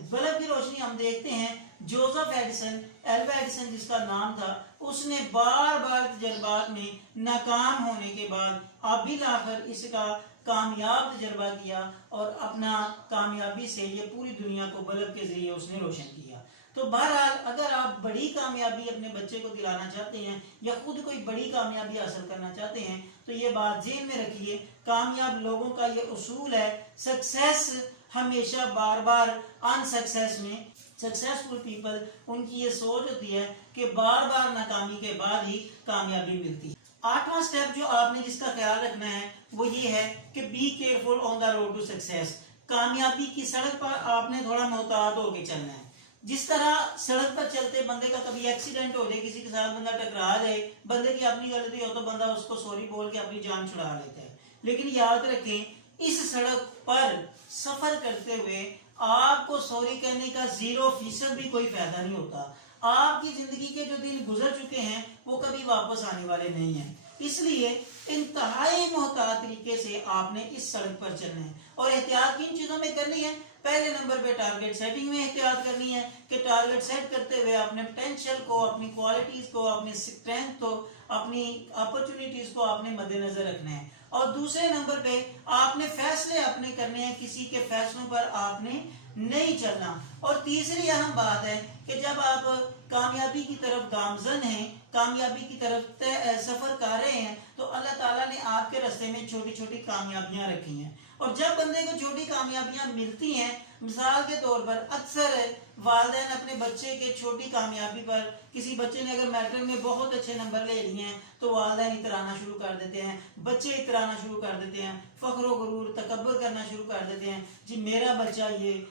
بلب کی روشنی ہم دیکھتے ہیں، جوزف ایڈیسن، ایلوا ایڈیسن جس کا نام تھا، اس نے بار بار تجربات میں ناکام ہونے کے بعد اب بالآخر اس کا کامیاب تجربہ کیا اور اپنا کامیابی سے یہ پوری دنیا کو بلب کے ذریعے اس نے روشن کیا۔ تو بہرحال اگر آپ بڑی کامیابی اپنے بچے کو دلانا چاہتے ہیں یا خود کوئی بڑی کامیابی حاصل کرنا چاہتے ہیں تو یہ بات ذہن میں رکھیے، کامیاب لوگوں کا یہ اصول ہے، سکسیس ہمیشہ بار بار انسکسیس میں، سکسیسفل پیپل ان کی یہ سوچ ہوتی ہے کہ بار بار ناکامی کے بعد ہی کامیابی ملتی ہے۔ 8واں سٹیپ جو آپ نے جس کا خیال رکھنا ہے وہ یہ ہے کہ be careful on the road to success. کامیابی کی سڑک پر آپ نے تھوڑا محتاط ہو کے چلنا ہے۔ جس طرح سڑک پر چلتے بندے کا کبھی ایکسیڈنٹ ہو جائے، کسی کے ساتھ بندہ ٹکرا جائے، بندے کی اپنی غلطی ہو تو بندہ اس کو سوری بول کے اپنی جان چھڑا لیتا ہے، لیکن یاد رکھیں اس سڑک پر سفر کرتے ہوئے آپ کو سوری کہنے کا 0% بھی کوئی فائدہ نہیں ہوتا۔ آپ کی زندگی کے جو دن گزر چکے ہیں وہ کبھی واپس آنے والے نہیں ہیں، اس لیے انتہائی محتاط طریقے سے آپ نے اس سڑک پر چلنا ہے اور احتیاط کن چیزوں میں کرنی ہے؟ پہلے نمبر پہ ٹارگٹ سیٹنگ میں احتیاط کرنی ہے کہ ٹارگٹ سیٹ کرتے ہوئے اپنے پوٹینشیل کو، اپنی کوالٹیز کو، اپنی اسٹرینتھ کو، اپنی اپرچونٹیز کو آپ نے مد نظر رکھنا ہے۔ اور دوسرے نمبر پہ آپ نے فیصلے اپنے کرنے ہیں، کسی کے فیصلوں پر آپ نے نہیں چلنا۔ اور تیسری اہم بات ہے کہ جب آپ کامیابی کی طرف گامزن ہیں، کامیابی کی طرف سفر کر رہے ہیں تو اللہ تعالیٰ نے آپ کے راستے میں چھوٹی چھوٹی کامیابیاں رکھی ہیں، اور جب بندے کو چھوٹی کامیابیاں ملتی ہیں، مثال کے طور پر اکثر والدین اپنے بچے کے چھوٹی کامیابی پر، کسی بچے نے اگر میٹرک میں بہت اچھے نمبر لے لیے ہیں تو والدین اترانا شروع کر دیتے ہیں، بچے اترانا شروع کر دیتے ہیں، فخر و غرور، تکبر کرنا شروع کر دیتے ہیں، جی میرا بچہ یہ،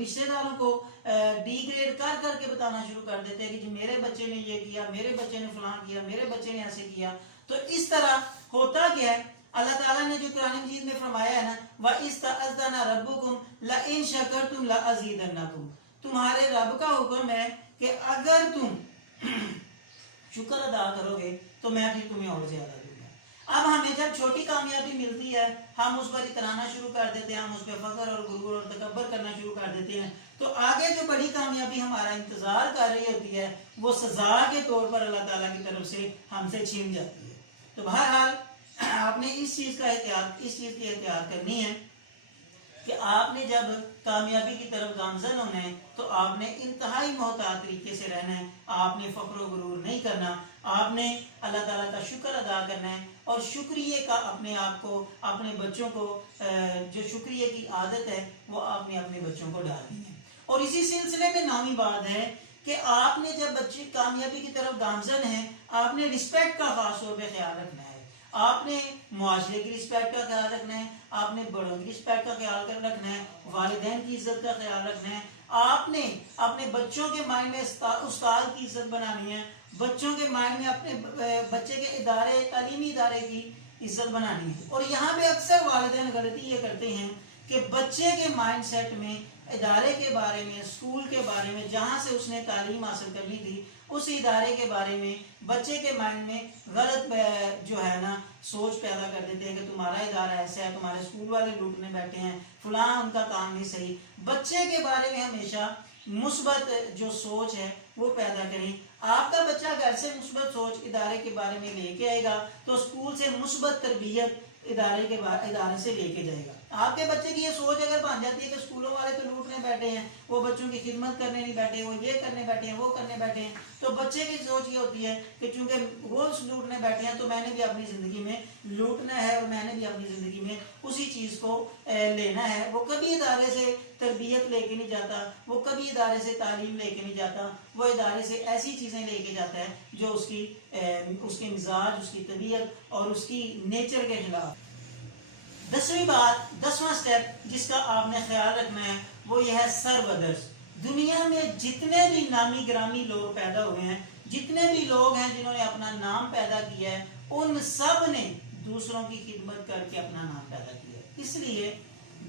رشتہ داروں کو ڈی گریڈ کر کر کے بتانا شروع کر دیتے ہیں کہ جی میرے بچے نے یہ کیا، میرے بچے نے فلاں کیا، میرے بچے نے ایسے کیا۔ تو اس طرح ہوتا کیا ہے، اللہ تعالیٰ نے جو قرآن مجید میں فرمایا ہے نا، وَإِذْ تَأَذَّنَ رَبُّكُمْ لَئِن شَكَرْتُمْ لَأَزِيدَنَّكُمْ، تمہارے رب کا حکم ہے کہ اگر تم شکر ادا کرو گے تو میں پھر تمہیں اور زیادہ دوں گا۔ اب ہمیں جب چھوٹی کامیابی ملتی ہے ہم اس پر اترانا شروع کر دیتے ہیں، ہم اس پہ فخر اور غرور اور تکبر کرنا شروع کر دیتے ہیں، تو آگے جو بڑی کامیابی ہمارا انتظار کر رہی ہوتی ہے وہ سزا کے طور پر اللہ تعالیٰ کی طرف سے ہم سے چھین جاتی ہے۔ تو بہرحال آپ نے اس چیز کی احتیاط کرنی ہے کہ آپ نے جب کامیابی کی طرف گامزن ہونا ہے تو آپ نے انتہائی محتاط طریقے سے رہنا ہے، آپ نے فخر و غرور نہیں کرنا، آپ نے اللہ تعالیٰ کا شکر ادا کرنا ہے، اور شکریہ کا اپنے آپ کو، اپنے بچوں کو جو شکریہ کی عادت ہے وہ آپ نے اپنے بچوں کو ڈالنی ہے۔ اور اسی سلسلے میں نامی بات ہے کہ آپ نے جب بچے کامیابی کی طرف گامزن ہیں آپ نے رسپیکٹ کا خاص طور پہ خیال رکھنا ہے، آپ نے معاشرے کی رسپیکٹ کا خیال رکھنا ہے، آپ نے بڑوں کی رسپیکٹ کا خیال رکھنا ہے، والدین کی عزت کا خیال رکھنا ہے، آپ نے اپنے بچوں کے مائنڈ میں استاد کی عزت بنانی ہے، بچوں کے مائنڈ میں اپنے بچے کے ادارے، تعلیمی ادارے کی عزت بنانی ہے۔ اور یہاں پہ اکثر والدین غلطی یہ کرتے ہیں کہ بچے کے مائنڈ سیٹ میں ادارے کے بارے میں، اسکول کے بارے میں، جہاں سے اس نے تعلیم حاصل کرنی تھی اس ادارے کے بارے میں بچے کے مائنڈ میں غلط جو ہے نا سوچ پیدا کر دیتے ہیں کہ تمہارا ادارہ ایسا ہے، تمہارے اسکول والے لوٹنے بیٹھے ہیں، فلاں ان کا کام نہیں صحیح۔ بچے کے بارے میں ہمیشہ مثبت جو سوچ ہے وہ پیدا کریں۔ آپ کا بچہ گھر سے مثبت سوچ ادارے کے بارے میں لے کے آئے گا تو اسکول سے مثبت تربیت ادارے سے لے کے جائے گا۔ آپ کے بچے کی یہ سوچ اگر بن جاتی ہے کہ اسکولوں والے تو لوٹنے بیٹھے ہیں، وہ بچوں کی خدمت کرنے نہیں بیٹھے، وہ یہ کرنے بیٹھے ہیں، وہ کرنے بیٹھے ہیں، تو بچے کی سوچ یہ ہوتی ہے کہ چونکہ وہ لوٹنے بیٹھے ہیں تو میں نے بھی اپنی زندگی میں لوٹنا ہے اور میں نے بھی اپنی زندگی میں اسی چیز کو لینا ہے۔ وہ کبھی ادارے سے تربیت لے کے نہیں جاتا، وہ کبھی ادارے سے تعلیم لے کے نہیں جاتا، وہ ادارے سے ایسی چیزیں لے کے جاتا ہے جو اس کے مزاج، اس کی طبیعت اور اس کی نیچر کے خلاف۔ دسواں سٹیپ جس کا آپ نے خیال رکھنا ہے وہ یہ ہے سرو ادرس. دنیا میں جتنے بھی نامی گرامی لوگ پیدا ہوئے ہیں، جتنے بھی لوگ ہیں جنہوں نے اپنا نام پیدا کیا ہے، ان سب نے دوسروں کی خدمت کر کے اپنا نام پیدا کیا ہے. اس لیے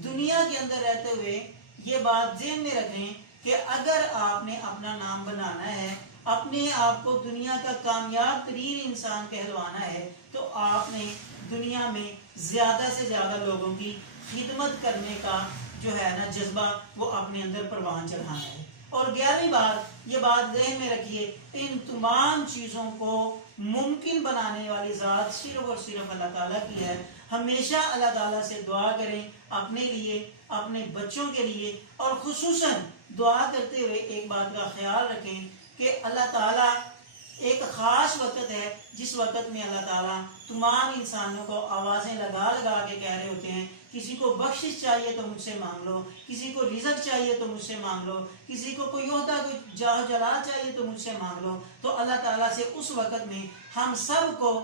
دنیا کے اندر رہتے ہوئے یہ بات ذہن میں رکھیں کہ اگر آپ نے اپنا نام بنانا ہے، اپنے آپ کو دنیا کا کامیاب ترین انسان کہلوانا ہے، تو آپ نے دنیا میں زیادہ سے زیادہ لوگوں کی خدمت کرنے کا جو ہے نا جذبہ وہ اپنے اندر پروان چڑھانا ہے. اور 11ویں بات یہ بات ذہن میں رکھیے، ان تمام چیزوں کو ممکن بنانے والی ذات صرف اور صرف اللہ تعالیٰ کی ہے. ہمیشہ اللہ تعالیٰ سے دعا کریں اپنے لیے، اپنے بچوں کے لیے، اور خصوصاً دعا کرتے ہوئے ایک بات کا خیال رکھیں کہ اللہ تعالیٰ ایک خاص وقت ہے جس وقت میں اللہ تعالیٰ تمام انسانوں کو آوازیں لگا لگا کے کہہ رہے ہوتے ہیں، کسی کو بخشش چاہیے تو مجھ سے مانگ لو، کسی کو رزق چاہیے تو مجھ سے مانگ لو، کسی کو کوئی عہدہ کوئی جاہ جلال چاہیے تو مجھ سے مانگ لو. تو اللہ تعالیٰ سے اس وقت میں ہم سب کو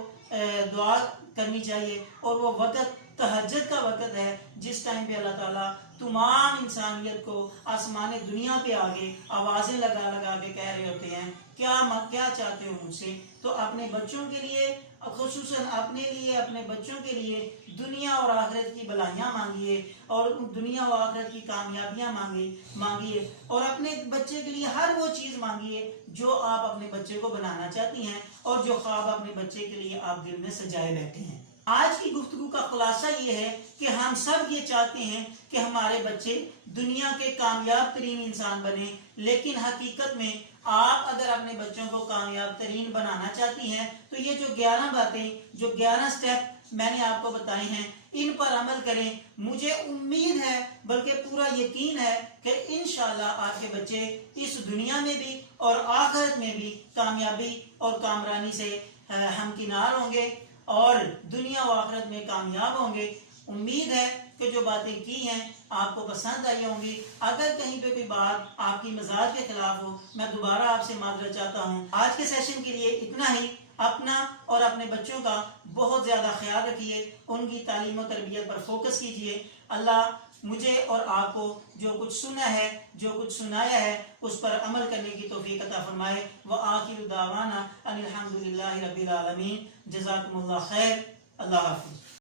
دعا کرنی چاہیے، اور وہ وقت تہجد کا وقت ہے جس ٹائم پہ اللہ تعالیٰ تمام انسانیت کو آسمان دنیا پہ آگے آوازیں لگا لگا کے کہہ رہے ہوتے ہیں کیا چاہتے ہو مجھ سے. تو اپنے بچوں کے لیے، خصوصاً اپنے لیے، اپنے بچوں کے لیے دنیا اور آخرت کی بلائیاں مانگیے، اور دنیا و آخرت کی کامیابیاں مانگیے، اور اپنے بچے کے لیے ہر وہ چیز مانگیے جو آپ اپنے بچے کو بنانا چاہتی ہیں، اور جو خواب اپنے بچے کے لیے آپ دل میں سجائے بیٹھے ہیں. آج کی گفتگو کا خلاصہ یہ ہے کہ ہم سب یہ چاہتے ہیں کہ ہمارے بچے دنیا کے کامیاب ترین انسان بنے، لیکن حقیقت میں آپ اگر اپنے بچوں کو کامیاب ترین بنانا چاہتی ہیں تو یہ جو 11 باتیں، جو 11 سٹیپ میں نے آپ کو بتائے ہیں، ان پر عمل کریں. مجھے امید ہے بلکہ پورا یقین ہے کہ انشاءاللہ آپ کے بچے اس دنیا میں بھی اور آخرت میں بھی کامیابی اور کامرانی سے ہمکنار ہوں گے، اور دنیا و آخرت میں کامیاب ہوں گے. امید ہے کہ جو باتیں کی ہیں آپ کو پسند آئی ہوں گی. اگر کہیں پہ کوئی بات آپ کی مزاج کے خلاف ہو، میں دوبارہ آپ سے معذرت چاہتا ہوں. آج کے سیشن کے لیے اتنا ہی. اپنا اور اپنے بچوں کا بہت زیادہ خیال رکھیے، ان کی تعلیم و تربیت پر فوکس کیجیے. اللہ مجھے اور آپ کو جو کچھ سنا ہے، جو کچھ سنایا ہے، اس پر عمل کرنے کی توفیق عطا فرمائے. وآخر دعوانا ان الحمد للہ رب العالمین. جزاکم اللہ خیر. اللہ حافظ.